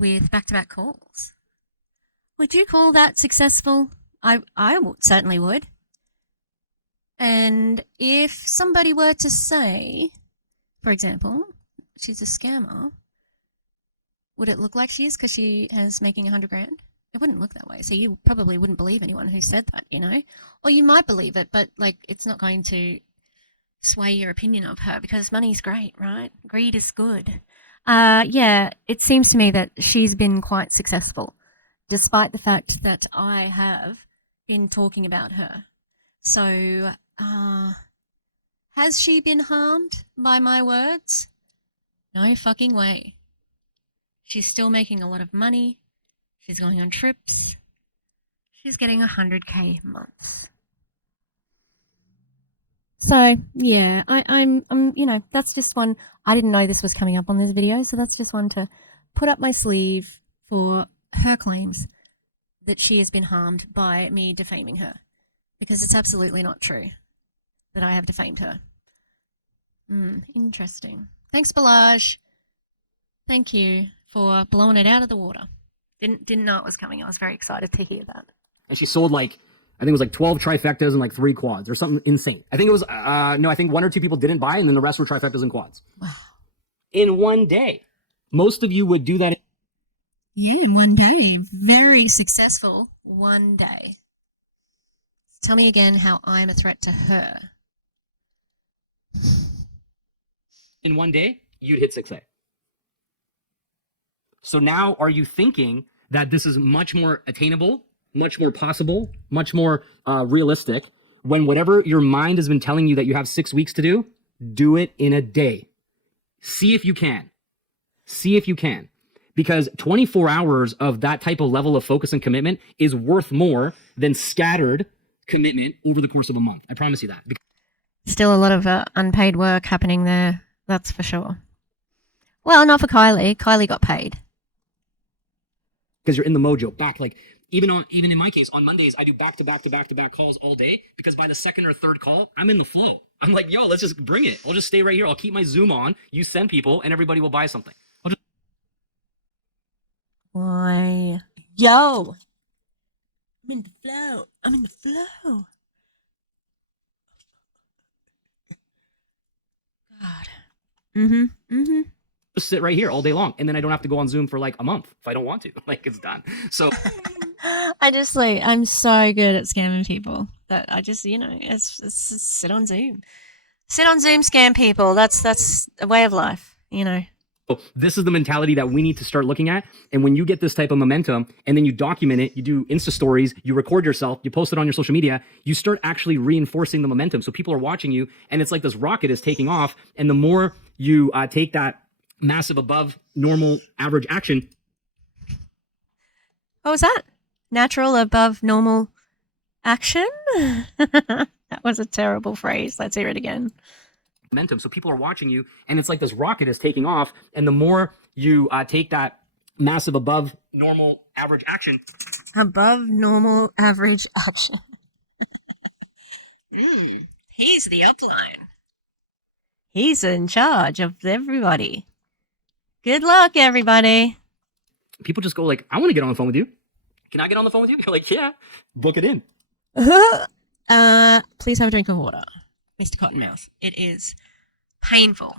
with back-to-back calls. Would you call that successful? I certainly would. And if somebody were to say, for example, she's a scammer, would it look like she is because she has making $100,000? It wouldn't look that way. So you probably wouldn't believe anyone who said that, you know? Or you might believe it, but like it's not going to sway your opinion of her because money's great, right? Greed is good. Yeah, it seems to me that she's been quite successful, despite the fact that I have been talking about her. So, has she been harmed by my words? No fucking way. She's still making a lot of money. She's going on trips. She's getting 100K months. So yeah, I'm you know, that's just one. I didn't know this was coming up on this video, so that's just one to put up my sleeve for her claims that she has been harmed by me defaming her, because it's absolutely not true that I have defamed her. Interesting. Thanks, Balazs. Thank you for blowing it out of the water. Didn't know it was coming. I was very excited to hear that. And she sold I think it was 12 trifectas and 3 quads or something insane. I think it was, no, I think 1 or 2 people didn't buy and then the rest were trifectas and quads. Wow. In one day. Most of you would do that. Yeah, in one day. Very successful one day. Tell me again how I'm a threat to her. In one day, you'd hit 6A. So now are you thinking that this is much more attainable, much more possible, much more realistic, when whatever your mind has been telling you that you have 6 weeks to do it in a day. See if you can. See if you can. Because 24 hours of that type of level of focus and commitment is worth more than scattered commitment over the course of a month. I promise you that. Still a lot of unpaid work happening there, that's for sure. Well, not for Kylie. Kylie got paid. Because you're in the mojo, back even in my case, on Mondays, I do back-to-back calls all day, because by the second or third call, I'm in the flow. I'm like, yo, let's just bring it. I'll just stay right here. I'll keep my Zoom on. You send people, and everybody will buy something. Why? Yo! I'm in the flow. God. Just sit right here all day long, and then I don't have to go on Zoom for a month if I don't want to. It's done. So I'm so good at scamming people that I just, it's sit on Zoom. Sit on Zoom, scam people. That's a way of life, this is the mentality that we need to start looking at. And when you get this type of momentum and then you document it, you do Insta stories, you record yourself, you post it on your social media, you start actually reinforcing the momentum. So people are watching you, and it's like this rocket is taking off. And the more you take that massive above normal average action. What was that? Natural above normal action? That was a terrible phrase. Let's hear it again. Momentum. So people are watching you, and it's like this rocket is taking off. And the more you take that massive above normal average action. Above normal average action. He's the upline. He's in charge of everybody. Good luck, everybody. People just go I want to get on the phone with you. Can I get on the phone with you? You're like, yeah, book it in. Please have a drink of water, Mr. Cottonmouth. It is painful.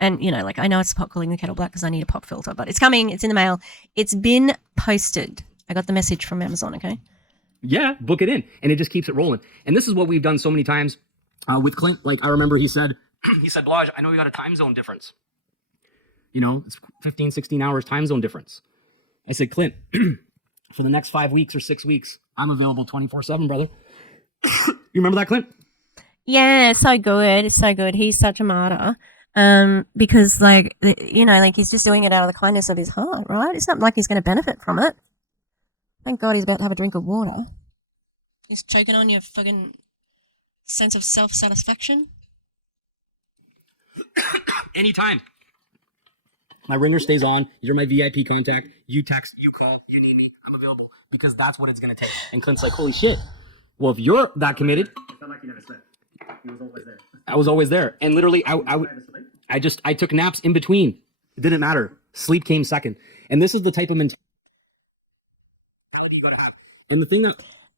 And, I know it's pot calling the kettle black because I need a pop filter, but it's coming. It's in the mail. It's been posted. I got the message from Amazon, okay? Yeah, book it in. And it just keeps it rolling. And this is what we've done so many times with Clint. I remember he said, Balazs, I know we got a time zone difference. It's 15, 16 hours time zone difference. I said, Clint, for the next 5 weeks or 6 weeks, I'm available 24/7, brother. You remember that, Clint? Yeah, so good. So good. He's such a martyr. Because like, you know, like he's just doing it out of the kindness of his heart, right? It's not like he's going to benefit from it. Thank God he's about to have a drink of water. He's choking on your fucking sense of self-satisfaction. Anytime. My ringer stays on. You're my VIP contact. You text, you call, you need me. I'm available because that's what it's going to take. And Clint's like, holy shit. Well, if you're that committed. It's not like you never slept. He was always there. I was always there. And literally, I took naps in between. It didn't matter. Sleep came second. And this is the type of mentality you gotta have. And the thing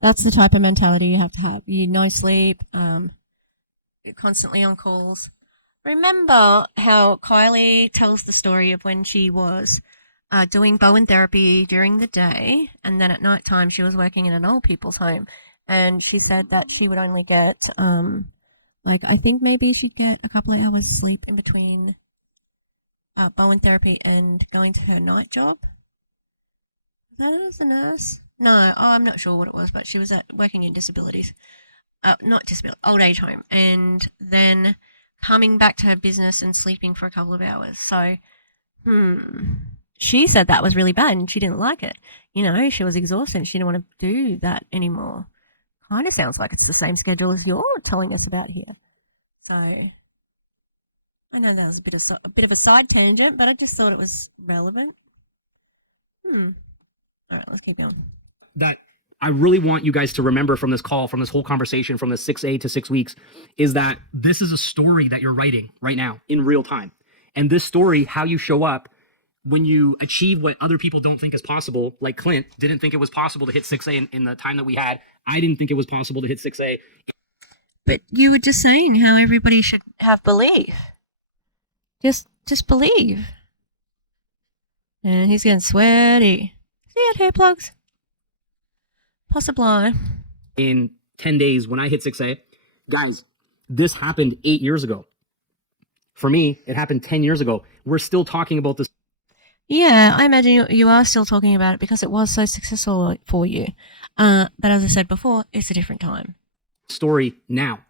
that's the type of mentality you have to have. You no sleep, you're constantly on calls. Remember how Kylie tells the story of when she was doing Bowen therapy during the day, and then at night time she was working in an old people's home, and she said that she would only get like, I think maybe she'd get a couple of hours sleep in between Bowen therapy and going to her night job. Was that as a nurse? No, I'm not sure what it was, but she was working in disabilities, not disability, old age home, and then coming back to her business and sleeping for a couple of hours. So, she said that was really bad and she didn't like it. You know, she was exhausted. She didn't want to do that anymore. Kind of sounds like it's the same schedule as you're telling us about here. So, I know that was a bit of a side tangent, but I just thought it was relevant. All right, let's keep going. that I really want you guys to remember from this call, from this whole conversation, from the 6A to 6 weeks, is that this is a story that you're writing right now in real time. And this story, how you show up when you achieve what other people don't think is possible, like Clint didn't think it was possible to hit 6A in the time that we had. I didn't think it was possible to hit 6A. But you were just saying how everybody should have belief. Just believe. And he's getting sweaty. See you at hair plugs. Possibly. In 10 days when I hit 6A, guys, this happened 8 years ago. For me, it happened 10 years ago. We're still talking about this. Yeah, I imagine you are still talking about it because it was so successful for you. But as I said before, it's a different time. Story now.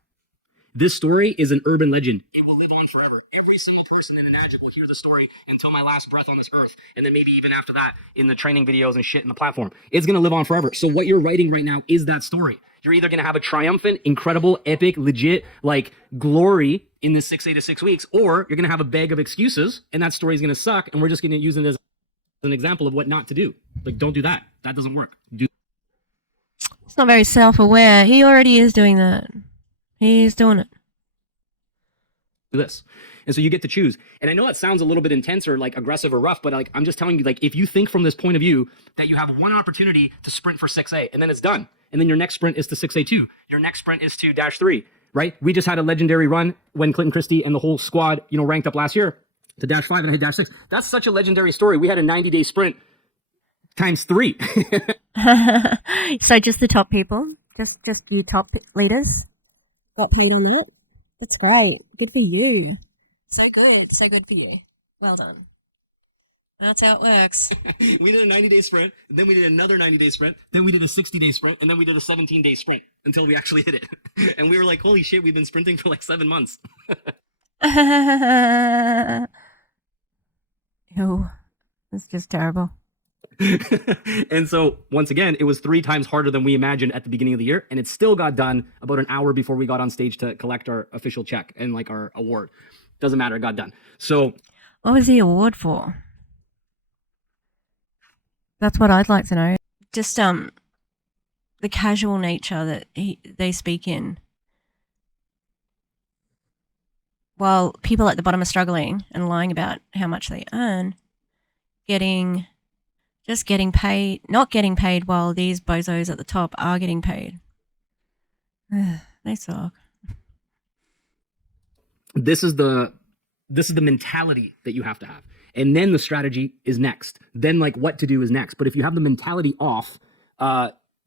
This story is an urban legend. It will live on forever. Every single person in Enagic will hear the story until my last breath on this earth, and then maybe even after that in the training videos and shit in the platform. It's going to live on forever. So what you're writing right now is that story. You're either going to have a triumphant, incredible, epic, legit, like, glory in this 6A to 6 weeks, or you're going to have a bag of excuses, and that story is going to suck, and we're just going to use it as an example of what not to do. Like, don't do that. That doesn't work. It's not very self-aware. He already is doing that. He's doing it. This. And so you get to choose. And I know it sounds a little bit intense or like aggressive or rough, but like I'm just telling you, like, if you think from this point of view that you have one opportunity to sprint for 6A and then it's done, and then your next sprint is to 6A2, your next sprint is to -3, right? We just had a legendary run when Clinton Christie and the whole squad, you know, ranked up last year to -5 and I hit -6. That's such a legendary story. We had a 90-day sprint times 3. So just the top people, just you top leaders got paid on that. That's great. Good for you. So good for you. Well done. That's how it works. We did a 90-day sprint, then we did another 90-day sprint, then we did a 60-day sprint, and then we did a 17-day sprint until we actually hit it. And we were like, holy shit, we've been sprinting for like 7 months. Ew. That's just terrible. And so once again, it was 3 times harder than we imagined at the beginning of the year, and it still got done about an hour before we got on stage to collect our official check and like our award. Doesn't matter, it got done. So what was the award for? That's what I'd like to know. Just the casual nature that they speak in, while people at the bottom are struggling and lying about how much they earn, just getting paid, not getting paid, while these bozos at the top are getting paid. They suck. this is the mentality that you have to have. And then the strategy is next. Then like what to do is next. But if you have the mentality off,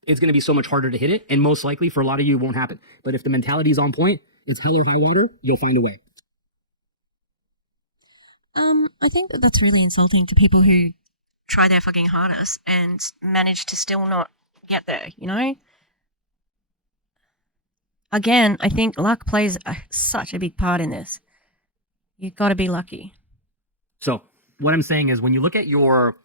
it's going to be so much harder to hit it. And most likely for a lot of you, it won't happen. But if the mentality is on point, it's hell or high water, you'll find a way. I think that's really insulting to people who try their fucking hardest and manage to still not get there, you know? Again, I think luck plays such a big part in this. You got to be lucky. So what I'm saying is when you look at your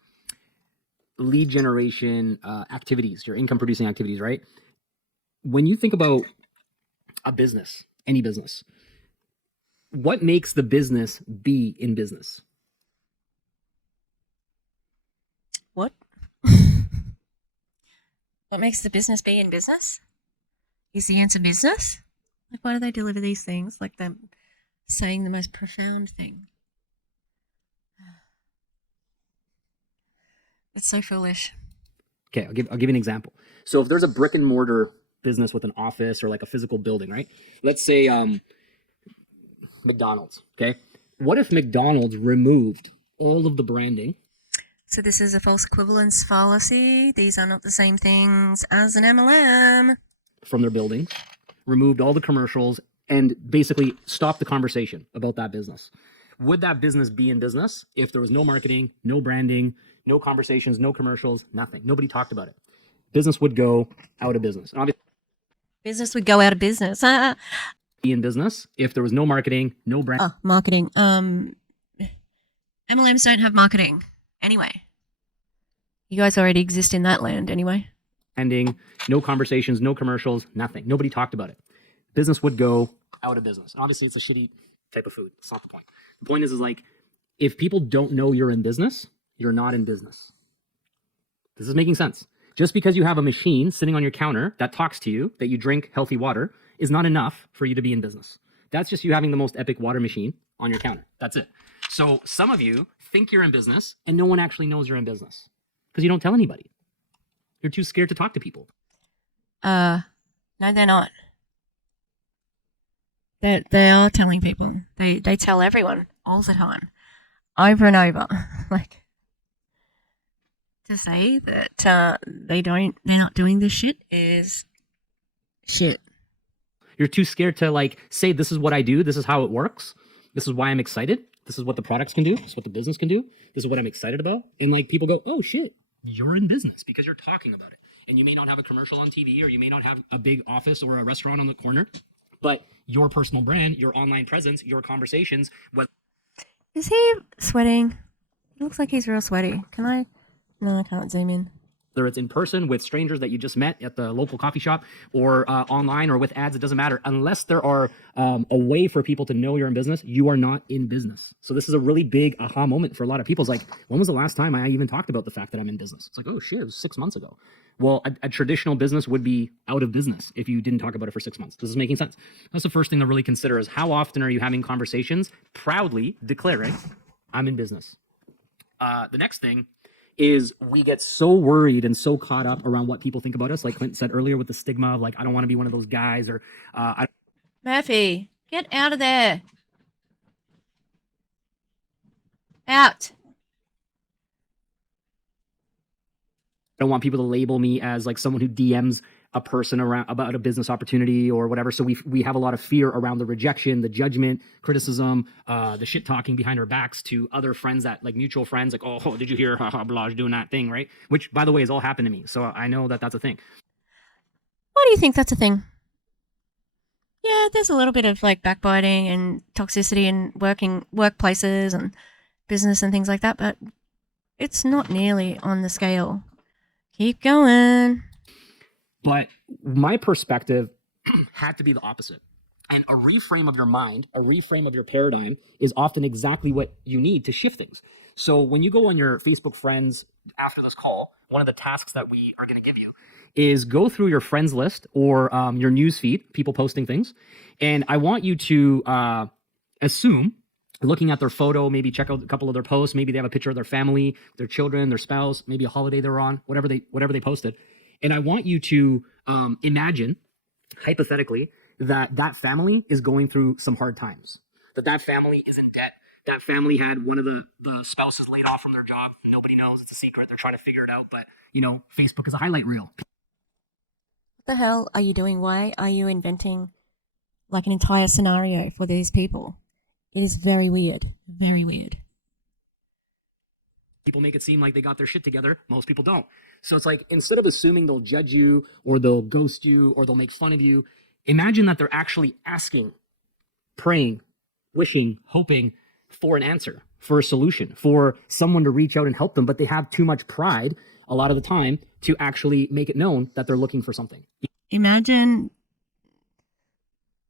lead generation activities, your income producing activities, right? When you think about a business, any business, what makes the business be in business? What? What makes the business be in business? Is the answer business? Like, why do they deliver these things? Like, they're saying the most profound thing. It's so foolish. Okay, I'll give you an example. So if there's a brick and mortar business with an office or like a physical building, right? Let's say McDonald's, okay? What if McDonald's removed all of the branding? So this is a false equivalence fallacy. These are not the same things as an MLM. From their building, removed all the commercials, and basically stopped the conversation about that business. Would that business be in business if there was no marketing, no branding, no conversations, no commercials, nothing? Nobody talked about it. Business would go out of business. And obviously, Business would go out of business. be in business if there was no marketing, no brand. Oh, marketing. MLMs don't have marketing. Anyway. You guys already exist in that land anyway. Branding, no conversations, no commercials, nothing. Nobody talked about it. Business would go out of business. Obviously, it's a shitty type of food. That's not the point. The point is like, if people don't know you're in business, you're not in business. This is making sense. Just because you have a machine sitting on your counter that talks to you, that you drink healthy water, is not enough for you to be in business. That's just you having the most epic water machine on your counter. That's it. So some of you think you're in business and no one actually knows you're in business because you don't tell anybody. You're too scared to talk to people. No, they're not. They are telling people. They tell everyone all the time, over and over. Like, to say that they're not doing this shit is shit. You're too scared to like say, this is what I do, this is how it works, this is why I'm excited, this is what the products can do, this is what the business can do, this is what I'm excited about. And like people go, oh shit, you're in business because you're talking about it. And you may not have a commercial on TV, or you may not have a big office or a restaurant on the corner, but your personal brand, your online presence, your conversations. Is he sweating? It looks like he's real sweaty. Can I? No, I can't zoom in. Whether it's in person with strangers that you just met at the local coffee shop, or online, or with ads, it doesn't matter. Unless there are a way for people to know you're in business, you are not in business. So this is a really big aha moment for a lot of people. It's like, when was the last time I even talked about the fact that I'm in business? It's like, oh shit, it was 6 months ago. Well, a traditional business would be out of business if you didn't talk about it for 6 months. This is making sense. That's the first thing to really consider, is how often are you having conversations proudly declaring, I'm in business. The next thing is we get so worried and so caught up around what people think about us. Like Clint said earlier, with the stigma of like, I don't want to be one of those guys, or Murphy, get out of there. Out. I don't want people to label me as like someone who DMs a person around about a business opportunity or whatever. So we have a lot of fear around the rejection, the judgment, criticism, the shit talking behind our backs to other friends, that like mutual friends, like, oh, did you hear Balazs doing that thing, right? Which, by the way, has all happened to me. So I know that that's a thing. Why do you think that's a thing? Yeah, there's a little bit of like backbiting and toxicity in workplaces and business and things like that, but it's not nearly on the scale. Keep going. But my perspective had to be the opposite. And a reframe of your mind, a reframe of your paradigm, is often exactly what you need to shift things. So when you go on your Facebook friends after this call, one of the tasks that we are going to give you is go through your friends list or your news feed, people posting things. And I want you to assume, looking at their photo, maybe check out a couple of their posts. Maybe they have a picture of their family, their children, their spouse, maybe a holiday they're on, whatever they posted. And I want you to imagine, hypothetically, that family is going through some hard times, that family is in debt, that family had one of the spouses laid off from their job. Nobody knows. It's a secret. They're trying to figure it out. But, Facebook is a highlight reel. What the hell are you doing? Why are you inventing like an entire scenario for these people? It is very weird. Very weird. People make it seem like they got their shit together. Most people don't. So it's like, instead of assuming they'll judge you or they'll ghost you or they'll make fun of you, imagine that they're actually asking, praying, wishing, hoping for an answer, for a solution, for someone to reach out and help them, but they have too much pride a lot of the time to actually make it known that they're looking for something. Imagine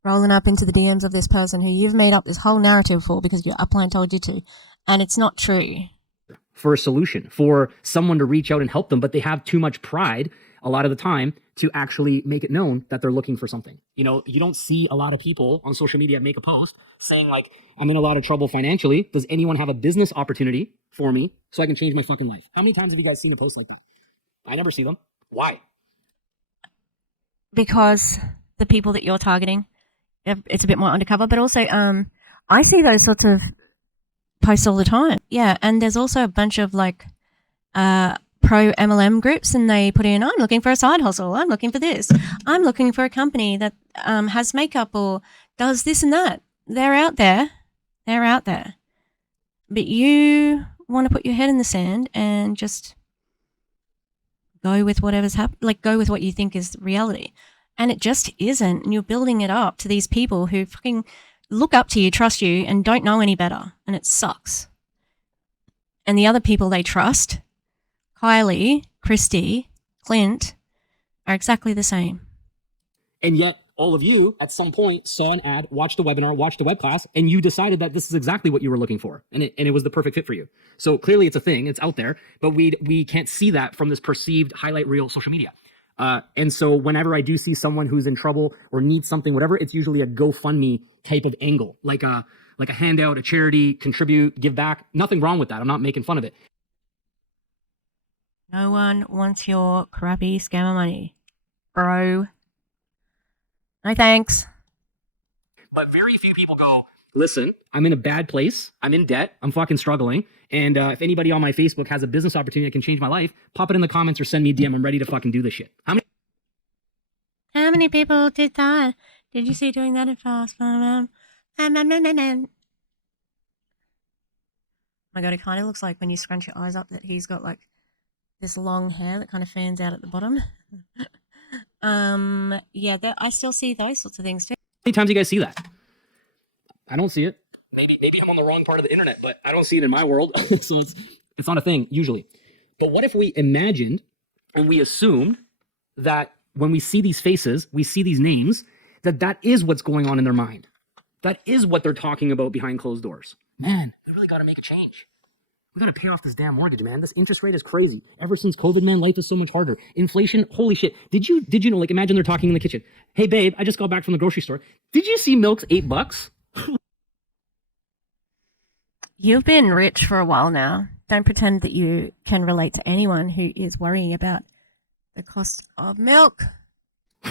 rolling up into the DMs of this person who you've made up this whole narrative for because your upline told you to, and it's not true. For a solution, for someone to reach out and help them, but they have too much pride a lot of the time to actually make it known that they're looking for something. You know, you don't see a lot of people on social media make a post saying like, I'm in a lot of trouble financially. Does anyone have a business opportunity for me so I can change my fucking life? How many times have you guys seen a post like that? I never see them. Why? Because the people that you're targeting, it's a bit more undercover, but also I see those sorts of posts all the time. Yeah, and there's also a bunch of like pro MLM groups, and they put in, I'm looking for a side hustle, I'm looking for this, I'm looking for a company that has makeup or does this and that. They're out there. But you want to put your head in the sand and just go with whatever's happening, like go with what you think is reality. And it just isn't. And you're building it up to these people who fucking look up to you, trust you, and don't know any better. And it sucks. And the other people they trust, Kylie, Christy, Clint, are exactly the same. And yet all of you at some point saw an ad, watched the webinar, watched the web class, and you decided that this is exactly what you were looking for. And it was the perfect fit for you. So clearly it's a thing, it's out there, but we can't see that from this perceived highlight reel social media. And so whenever I do see someone who's in trouble or needs something, whatever, it's usually a GoFundMe type of angle, like a handout, a charity, contribute, give back. Nothing wrong with that. I'm not making fun of it. No one wants your crappy scammer money, bro. No thanks. But very few people go, listen, I'm in a bad place. I'm in debt. I'm fucking struggling. And if anybody on my Facebook has a business opportunity that can change my life, pop it in the comments or send me a DM. I'm ready to fucking do this shit. How many people did that? Did you see doing that in fast? Oh my God, it kind of looks like when you scrunch your eyes up that he's got like this long hair that kind of fans out at the bottom. Yeah, I still see those sorts of things too. many times do you guys see that? I don't see it. Maybe I'm on the wrong part of the internet, but I don't see it in my world. So it's not a thing usually. But what if we imagined and we assumed that when we see these faces, we see these names, that is what's going on in their mind. That is what they're talking about behind closed doors. Man, we really got to make a change. We got to pay off this damn mortgage, man. This interest rate is crazy. Ever since COVID, man, life is so much harder. Inflation, holy shit. Did you know, like imagine they're talking in the kitchen. Hey babe, I just got back from the grocery store. Did you see milk's $8? You've been rich for a while now. Don't pretend that you can relate to anyone who is worrying about the cost of milk.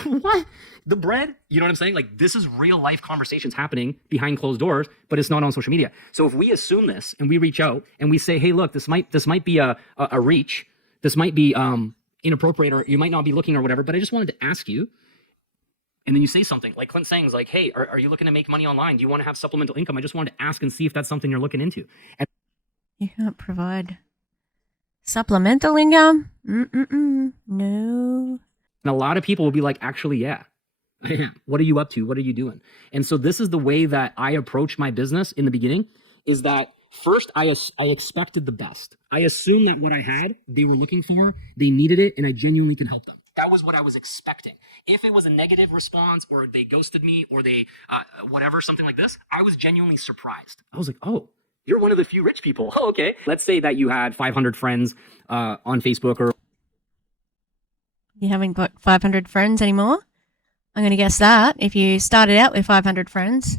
What? The bread? You know what I'm saying? Like, this is real life conversations happening behind closed doors, but it's not on social media. So if we assume this and we reach out and we say, hey, look, this might be a reach. This might be inappropriate, or you might not be looking or whatever, but I just wanted to ask you. And then you say something like Clint saying, like, hey, are you looking to make money online? Do you want to have supplemental income? I just wanted to ask and see if that's something you're looking into. And you can't provide supplemental income? No. And a lot of people will be like, actually, yeah. What are you up to? What are you doing? And so this is the way that I approach my business in the beginning, is that first I expected the best. I assumed that what I had, they were looking for, they needed it, and I genuinely could help them. That was what I was expecting. If it was a negative response, or they ghosted me, or they, whatever, something like this, I was genuinely surprised. I was like, oh, you're one of the few rich people. Oh, okay. Let's say that you had 500 friends on Facebook, or you haven't got 500 friends anymore? I'm going to guess that. If you started out with 500 friends.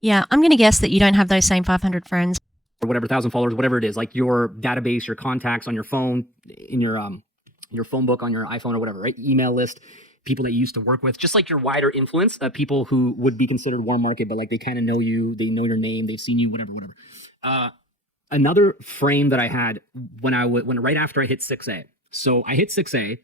Yeah, I'm going to guess that you don't have those same 500 friends. Or whatever, 1,000 followers, whatever it is, like your database, your contacts on your phone, in your phone book on your iPhone or whatever, right? Email list, people that you used to work with, just like your wider influence, people who would be considered warm market, but like they kind of know you, they know your name, they've seen you, whatever. Another frame that I had when right after I hit 6A. So I hit 6A,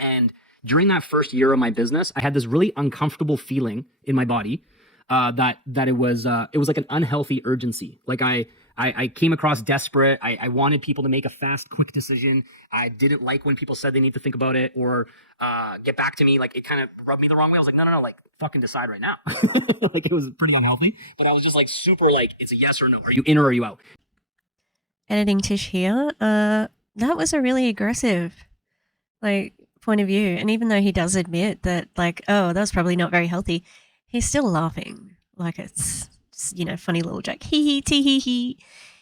and during that first year of my business, I had this really uncomfortable feeling in my body that it was like an unhealthy urgency. Like I I came across desperate. I wanted people to make a fast, quick decision. I didn't like when people said they need to think about it or get back to me. Like, it kind of rubbed me the wrong way. I was like, no, like, fucking decide right now. Like, it was pretty unhealthy. But I was just like super like, it's a yes or no. Are you in or are you out? Editing Tish here. That was a really aggressive, like, point of view. And even though he does admit that, like, oh, that was probably not very healthy, he's still laughing like it's, you know, funny little joke. Hee hee tee hee hee.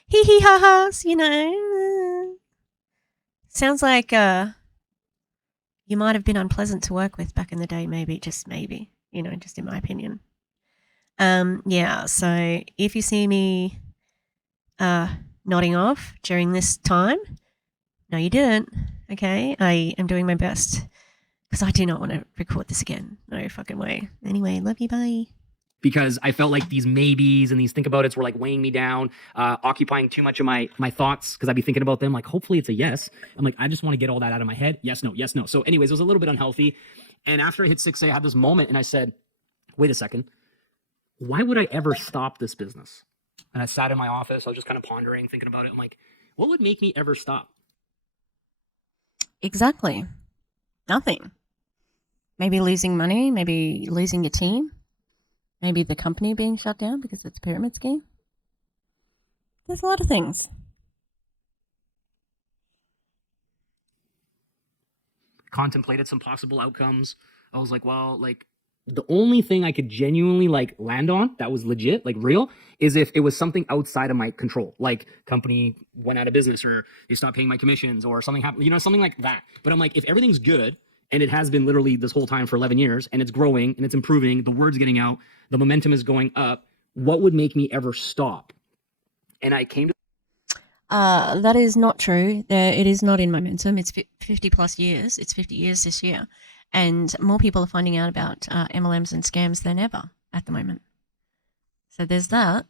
Hee hee ha ha's, you know. Sounds like you might have been unpleasant to work with back in the day, maybe, just maybe, you know, just in my opinion. Yeah, so if you see me nodding off during this time, no, you didn't. Okay, I am doing my best because I do not want to record this again. No fucking way. Anyway, love you, bye. Because I felt like these maybes and these think about it's were like weighing me down, occupying too much of my thoughts because I'd be thinking about them. Like, hopefully it's a yes. I'm like, I just want to get all that out of my head. Yes, no, yes, no. So anyways, it was a little bit unhealthy. And after I hit 6A, I had this moment and I said, wait a second. Why would I ever stop this business? And I sat in my office. I was just kind of pondering, thinking about it. I'm like, what would make me ever stop? Exactly. Nothing. Maybe losing money, maybe losing your team, maybe the company being shut down because it's a pyramid scheme. There's a lot of things. Contemplated some possible outcomes. I was like, well, like, the only thing I could genuinely like land on that was legit, like real, is if it was something outside of my control, like company went out of business or they stopped paying my commissions or something happened, you know, something like that. But I'm like, if everything's good, and it has been literally this whole time for 11 years, and it's growing and it's improving, the word's getting out, the momentum is going up, what would make me ever stop? And I came to that is not true. It is not in momentum. It's 50 plus years. It's 50 years this year. And more people are finding out about MLMs and scams than ever at the moment. So there's that.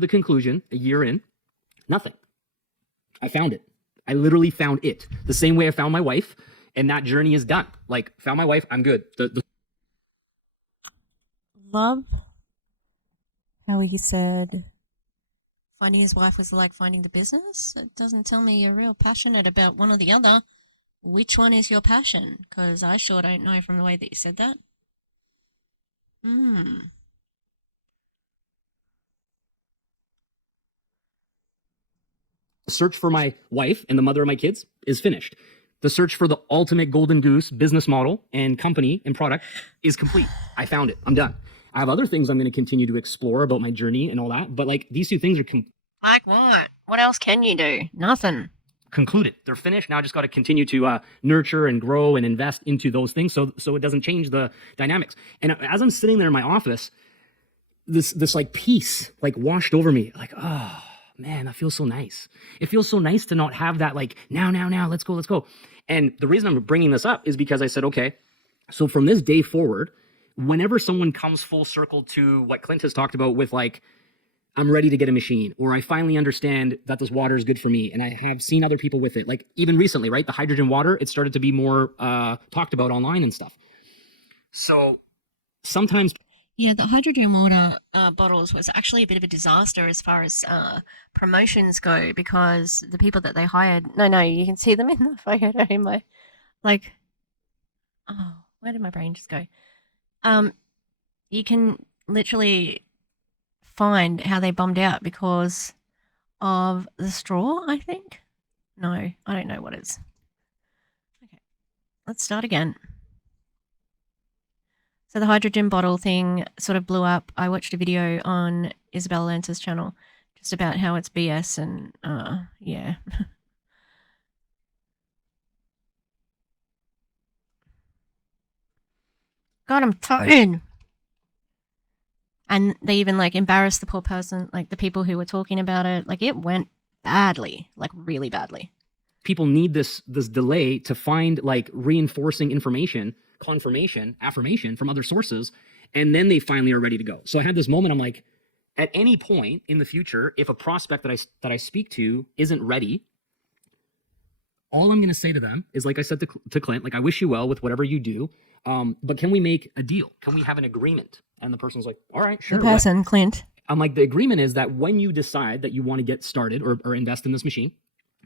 the conclusion, a year in, nothing. I found it. I literally found it. The same way I found my wife, and that journey is done. Like, found my wife, I'm good. Love how he said finding his wife was like finding the business. It doesn't tell me you're real passionate about one or the other. Which one is your passion? Because I sure don't know from the way that you said that. The search for my wife and the mother of my kids is finished. The search for the ultimate golden goose business model and company and product is complete. I found it. I'm done. I have other things I'm going to continue to explore about my journey and all that, but like these two things are Like what? What else can you do? Nothing. concluded. They're finished. Now I just got to continue to nurture and grow and invest into those things so it doesn't change the dynamics. And as I'm sitting there in my office, this like peace like washed over me. Like, oh man, that feels so nice. It feels so nice to not have that like now, let's go. And the reason I'm bringing this up is because I said, okay, so from this day forward, whenever someone comes full circle to what Clint has talked about with like, I'm ready to get a machine, or I finally understand that this water is good for me, and I have seen other people with it. Like even recently, right? The hydrogen water, it started to be more talked about online and stuff. So sometimes... Yeah, the hydrogen water bottles was actually a bit of a disaster as far as promotions go, because the people that they hired... No, you can see them in the photo in my... Like... Oh, where did my brain just go? You can literally find how they bombed out because of the straw, I think. No, I don't know what it is. Okay, let's start again. So the hydrogen bottle thing sort of blew up. I watched a video on Isabel Lance's channel just about how it's BS and yeah. God, I'm tired. And they even like embarrassed the poor person, like the people who were talking about it. Like it went badly, like really badly. People need this delay to find like reinforcing information, confirmation, affirmation from other sources, and then they finally are ready to go. So I had this moment, I'm like, at any point in the future, if a prospect that I speak to isn't ready, all I'm going to say to them is, like I said to Clint, like, I wish you well with whatever you do, but can we make a deal? Can we have an agreement? And the person's like, all right, sure. The person, Clint. I'm like, the agreement is that when you decide that you want to get started or invest in this machine,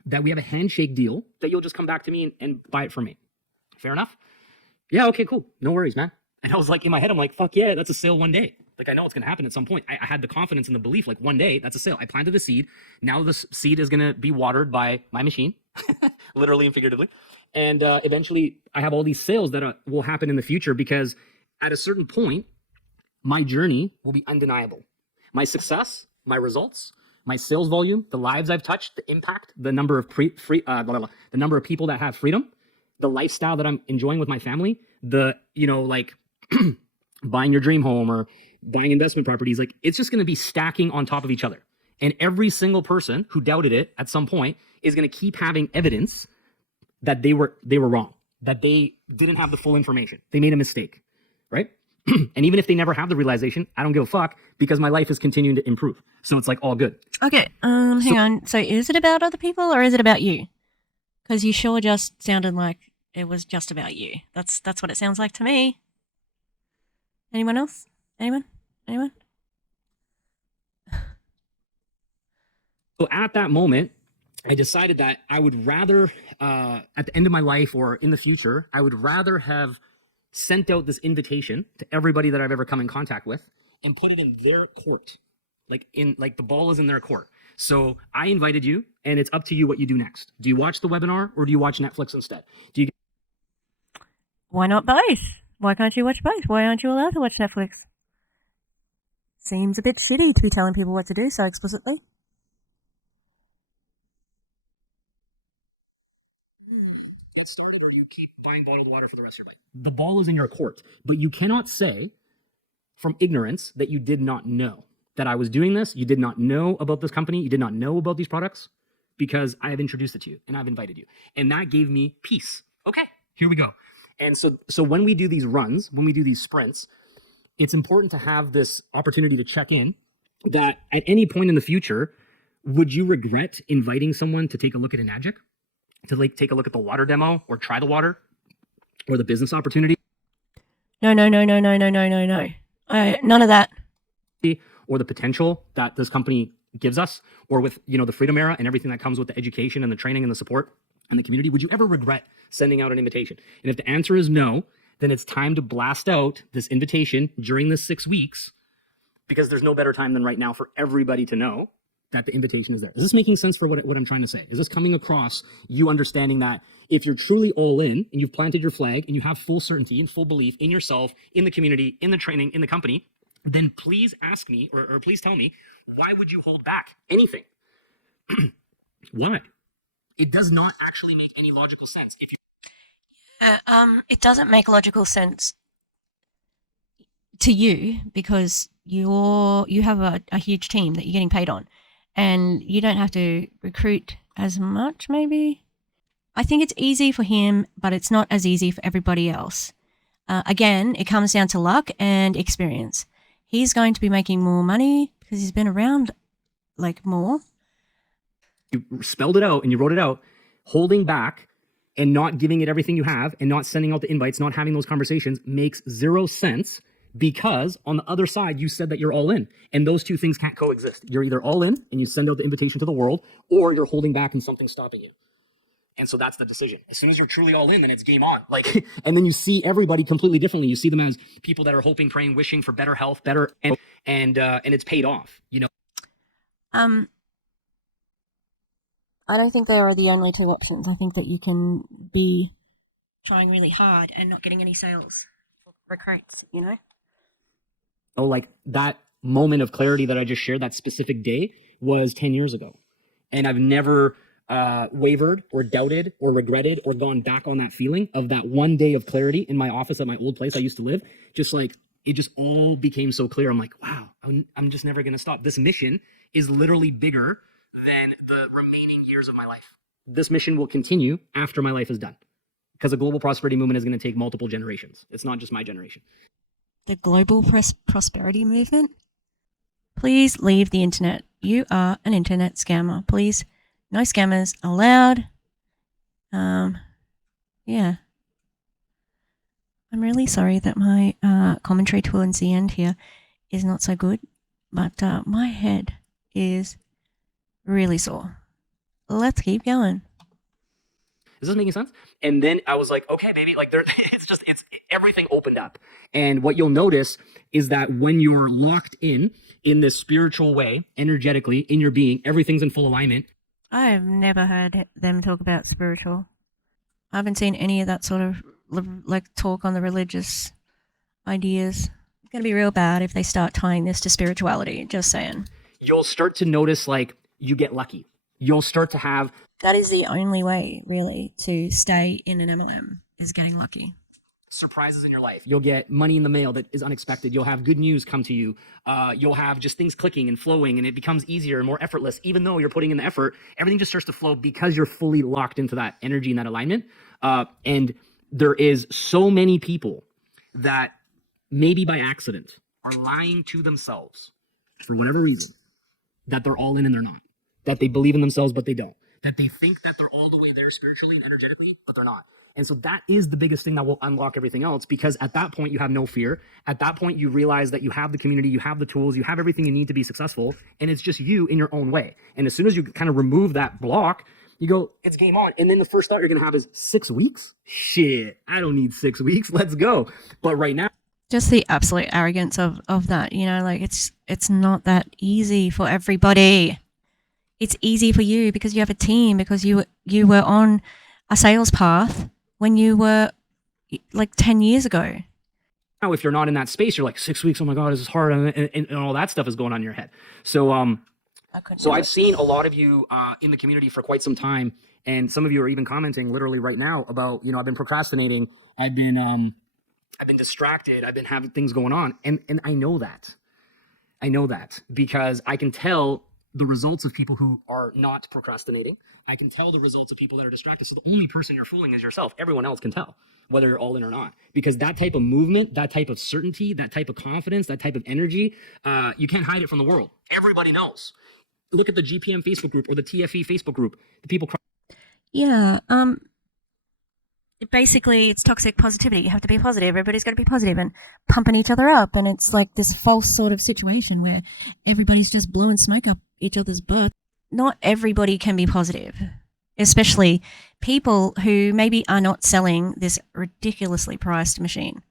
that we have a handshake deal that you'll just come back to me and buy it from me. Fair enough? Yeah, okay, cool. No worries, man. And I was like, in my head, I'm like, fuck yeah, that's a sale one day. Like, I know it's going to happen at some point. I had the confidence and the belief, like, one day, that's a sale. I planted the seed. Now this seed is going to be watered by my machine, literally and figuratively. And eventually, I have all these sales that will happen in the future because at a certain point, my journey will be undeniable. My success, my results, my sales volume, the lives I've touched, the impact, the number of the number of people that have freedom, the lifestyle that I'm enjoying with my family, the, like buying your dream home or buying investment properties, like it's just going to be stacking on top of each other. And every single person who doubted it at some point is going to keep having evidence that they were wrong, that they didn't have the full information. They made a mistake, right? And even if they never have the realization, I don't give a fuck because my life is continuing to improve. So it's like all good. Okay, hang on. So is it about other people or is it about you? Because you sure just sounded like it was just about you. That's what it sounds like to me. Anyone else? Anyone? So at that moment, I decided that I would rather, at the end of my life or in the future, I would rather have sent out this invitation to everybody that I've ever come in contact with and put it in their court. Like the ball is in their court. So I invited you and it's up to you what you do next. Do you watch the webinar or do you watch Netflix instead? Why not both? Why can't you watch both? Why aren't you allowed to watch Netflix? Seems a bit shitty to be telling people what to do so explicitly. Get started or you keep buying bottled water for the rest of your life. The ball is in your court, but you cannot say from ignorance that you did not know that I was doing this. You did not know about this company. You did not know about these products because I have introduced it to you and I've invited you. And that gave me peace. Okay, here we go. And so when we do these runs, when we do these sprints, it's important to have this opportunity to check in that at any point in the future, would you regret inviting someone to take a look at Enagic? To like take a look at the water demo or try the water or the business opportunity? No. None of that. Or the potential that this company gives us, or with, the Freedom Era and everything that comes with the education and the training and the support and the community, would you ever regret sending out an invitation? And if the answer is no, then it's time to blast out this invitation during this 6 weeks, because there's no better time than right now for everybody to know that the invitation is there. Is this making sense for what I'm trying to say? Is this coming across, you understanding that if you're truly all in and you've planted your flag and you have full certainty and full belief in yourself, in the community, in the training, in the company, then please ask me or please tell me, why would you hold back anything? Why? It does not actually make any logical sense. If you It doesn't make logical sense to you because you have a huge team that you're getting paid on and you don't have to recruit as much, maybe. I think it's easy for him, but it's not as easy for everybody else. Again, it comes down to luck and experience. He's going to be making more money because he's been around more. You spelled it out and you wrote it out, holding back and not giving it everything you have and not sending out the invites, not having those conversations makes zero sense, because on the other side, you said that you're all in, and those two things can't coexist. You're either all in and you send out the invitation to the world, or you're holding back and something's stopping you. And so that's the decision. As soon as you're truly all in, then it's game on. And then you see everybody completely differently. You see them as people that are hoping, praying, wishing for better health, and it's paid off. I don't think there are the only two options. I think that you can be trying really hard and not getting any sales recruits, Oh, like that moment of clarity that I just shared, that specific day, was 10 years ago. And I've never wavered or doubted or regretted or gone back on that feeling of that one day of clarity in my office at my old place I used to live. It just all became so clear. I'm like, wow, I'm just never going to stop. This mission is literally bigger than the remaining years of my life. This mission will continue after my life is done, because a global prosperity movement is going to take multiple generations. It's not just my generation. The global prosperity movement? Please leave the internet. You are an internet scammer. Please, no scammers allowed. Yeah. I'm really sorry that my commentary towards the end here is not so good, But my head is really sore. Let's keep going. Is this making sense? And then I was like, okay, baby, like it's everything opened up. And what you'll notice is that when you're locked in this spiritual way, energetically, in your being, everything's in full alignment. I've never heard them talk about spiritual. I haven't seen any of that sort of like talk on the religious ideas. It's going to be real bad if they start tying this to spirituality, just saying. You'll start to notice like you get lucky. You'll start to have... That is the only way, really, to stay in an MLM, is getting lucky. Surprises in your life. You'll get money in the mail that is unexpected. You'll have good news come to you. You'll have just things clicking and flowing, and it becomes easier and more effortless. Even though you're putting in the effort, everything just starts to flow because you're fully locked into that energy and that alignment. And there is so many people that maybe by accident are lying to themselves for whatever reason, that they're all in and they're not. That they believe in themselves, but they don't. That they think that they're all the way there spiritually and energetically, but they're not. And so that is the biggest thing that will unlock everything else, because at that point you have no fear. At that point you realize that you have the community, you have the tools, you have everything you need to be successful, and it's just you in your own way. And as soon as you kind of remove that block, you go, it's game on. And then the first thought you're going to have is 6 weeks? Shit, I don't need 6 weeks. Let's go. But right now, just the absolute arrogance of that, you know, like it's not that easy for everybody. It's easy for you because you have a team, because you were on a sales path when you were like 10 years ago. Now, if you're not in that space, you're like 6 weeks. Oh my God, this is hard. And all that stuff is going on in your head. So, I've seen a lot of you in the community for quite some time. And some of you are even commenting literally right now about, you know, I've been procrastinating. I've been distracted. I've been having things going on. And I know that. I know that because I can tell the results of people who are not procrastinating. I can tell the results of people that are distracted. So the only person you're fooling is yourself. Everyone else can tell whether you're all in or not, because that type of movement, that type of certainty, that type of confidence, that type of energy, you can't hide it from the world. Everybody knows. Look at the GPM Facebook group or the TFE Facebook group. The people. Yeah. Basically, it's toxic positivity. You have to be positive. Everybody's got to be positive and pumping each other up. And it's like this false sort of situation where everybody's just blowing smoke up each other's butt. Not everybody can be positive, especially people who maybe are not selling this ridiculously priced machine.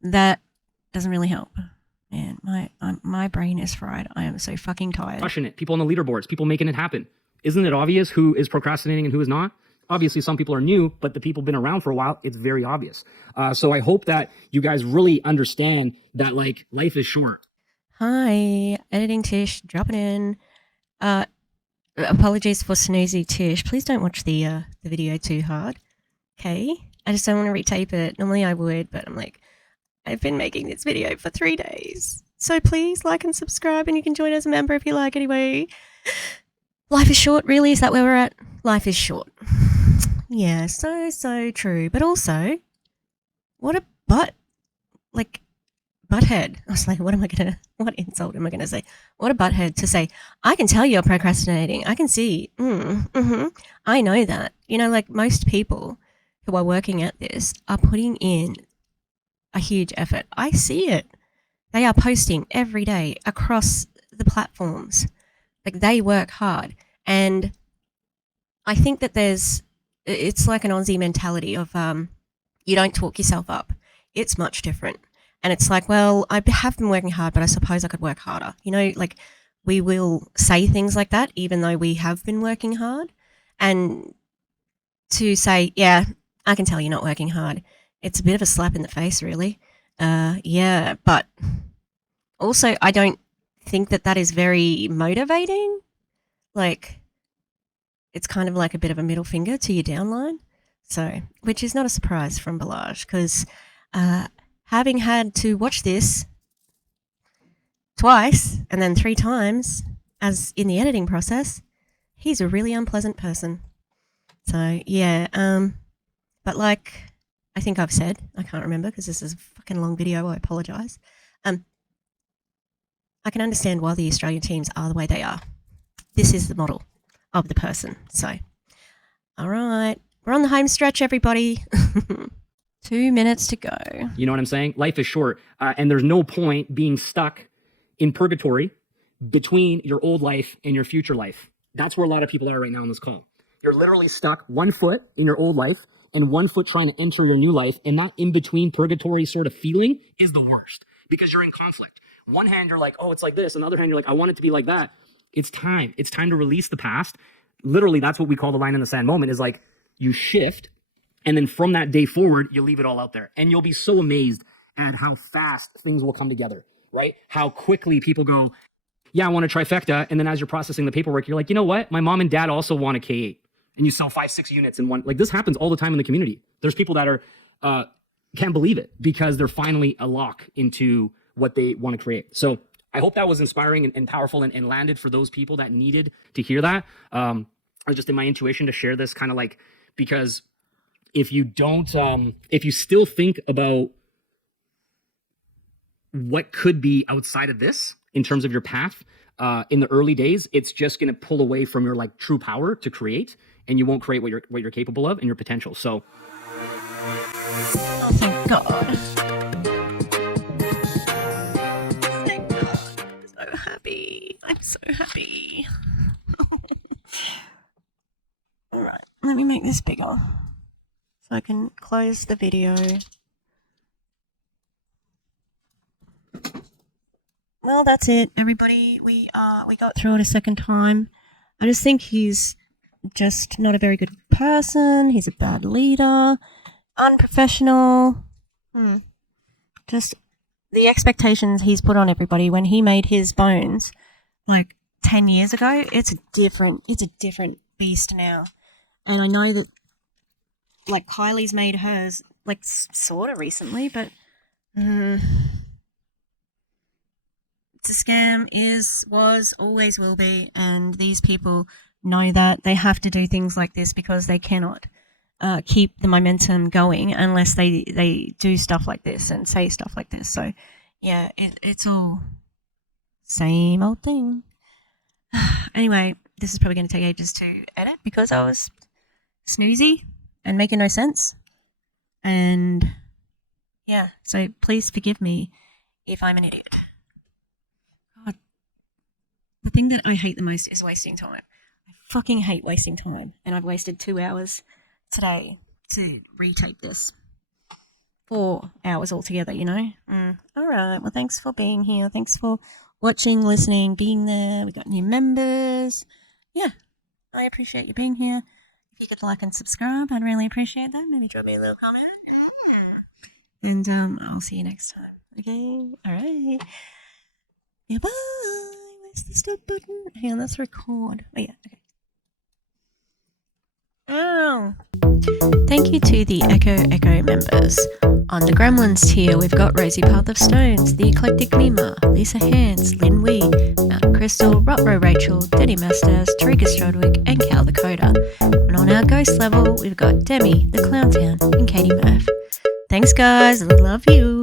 That doesn't really help. Man, my brain is fried. I am so fucking tired. Crushing it. People on the leaderboards, people making it happen. Isn't it obvious who is procrastinating and who is not? Obviously, some people are new, but the people been around for a while, it's very obvious. So I hope that you guys really understand that, like, life is short. Hi, editing Tish, dropping in. Apologies for snoozy Tish. Please don't watch the video too hard. Okay? I just don't want to retape it. Normally I would, but I'm like, I've been making this video for 3 days. So please like and subscribe, and you can join as a member if you like anyway. Life is short, really? Is that where we're at? Life is short. Yeah, so true. But also, what a butthead. I was like, what insult am I going to say? What a butthead to say, I can tell you're procrastinating. I can see. I know that. You know, like most people who are working at this are putting in a huge effort. I see it. They are posting every day across the platforms. Like, they work hard. And I think that it's like an Aussie mentality of you don't talk yourself up. It's much different. And it's like, well, I have been working hard, but I suppose I could work harder. You know, like, we will say things like that even though we have been working hard. And to say, yeah, I can tell you're not working hard, it's a bit of a slap in the face, really. Yeah, but also I don't think that is very motivating. Like, it's kind of like a bit of a middle finger to your downline. So, which is not a surprise from Balazs, because having had to watch this twice and then 3 times as in the editing process, he's a really unpleasant person. So, yeah, but like I think I've said, I can't remember because this is a fucking long video, I apologise. I can understand why the Australian teams are the way they are. This is the model of the person. So, all right. We're on the home stretch, everybody. 2 minutes to go. You know what I'm saying? Life is short, and there's no point being stuck in purgatory, between your old life and your future life. That's where a lot of people are right now in this call. You're literally stuck 1 foot in your old life and 1 foot trying to enter your new life. And that in-between purgatory sort of feeling is the worst because you're in conflict. One hand, you're like, oh, it's like this. On the other hand, you're like, I want it to be like that. It's time. It's time to release the past. Literally, that's what we call the line in the sand moment, is like you shift. And then from that day forward, you leave it all out there. And you'll be so amazed at how fast things will come together, right? How quickly people go, yeah, I want a trifecta. And then as you're processing the paperwork, you're like, you know what? My mom and dad also want a K8. And you sell 5-6 units in one. Like, this happens all the time in the community. There's people that are can't believe it because they're finally a lock into what they want to create. So I hope that was inspiring and powerful and landed for those people that needed to hear that. I was just in my intuition to share this kind of like, because if you don't, if you still think about what could be outside of this in terms of your path in the early days, it's just going to pull away from your like true power to create, and you won't create what you're capable of and your potential. So, oh, thank God. Thank God. I'm so happy. I'm so happy. All right, let me make this bigger so I can close the video. Well, that's it, everybody. We got through it a second time. I just think he's just not a very good person. He's a bad leader, unprofessional. Just the expectations he's put on everybody when he made his bones like 10 years ago. It's a different beast now. And I know that like Kylie's made hers like sort of recently, but it's a scam, was, always will be, and these people know that they have to do things like this because they cannot keep the momentum going unless they do stuff like this and say stuff like this. So, yeah, it's all same old thing. Anyway, this is probably going to take ages to edit because I was snoozy and making no sense. And, yeah, so please forgive me if I'm an idiot. The thing that I hate the most is wasting time. I fucking hate wasting time. And I've wasted 2 hours today to retape this. 4 hours altogether, you know? All right. Well, thanks for being here. Thanks for watching, listening, being there. We got new members. Yeah. I appreciate you being here. If you could like and subscribe, I'd really appreciate that. Maybe drop me a little comment. And I'll see you next time. Okay? All right. Yeah, bye. Where's the stop button? Hang on, let's record. Oh, yeah, okay. Oh. Thank you to the Echo members. On the Gremlins tier, we've got Rosie Path of Stones, The Eclectic Mima, Lisa Hands, Lynn Wee, Mountain Crystal, Rotro Rachel, Denny Masters, Tarika Strodwick, and Cal the Coder. And on our Ghost level, we've got Demi, The Clowntown, and Katie Murph. Thanks, guys. I love you.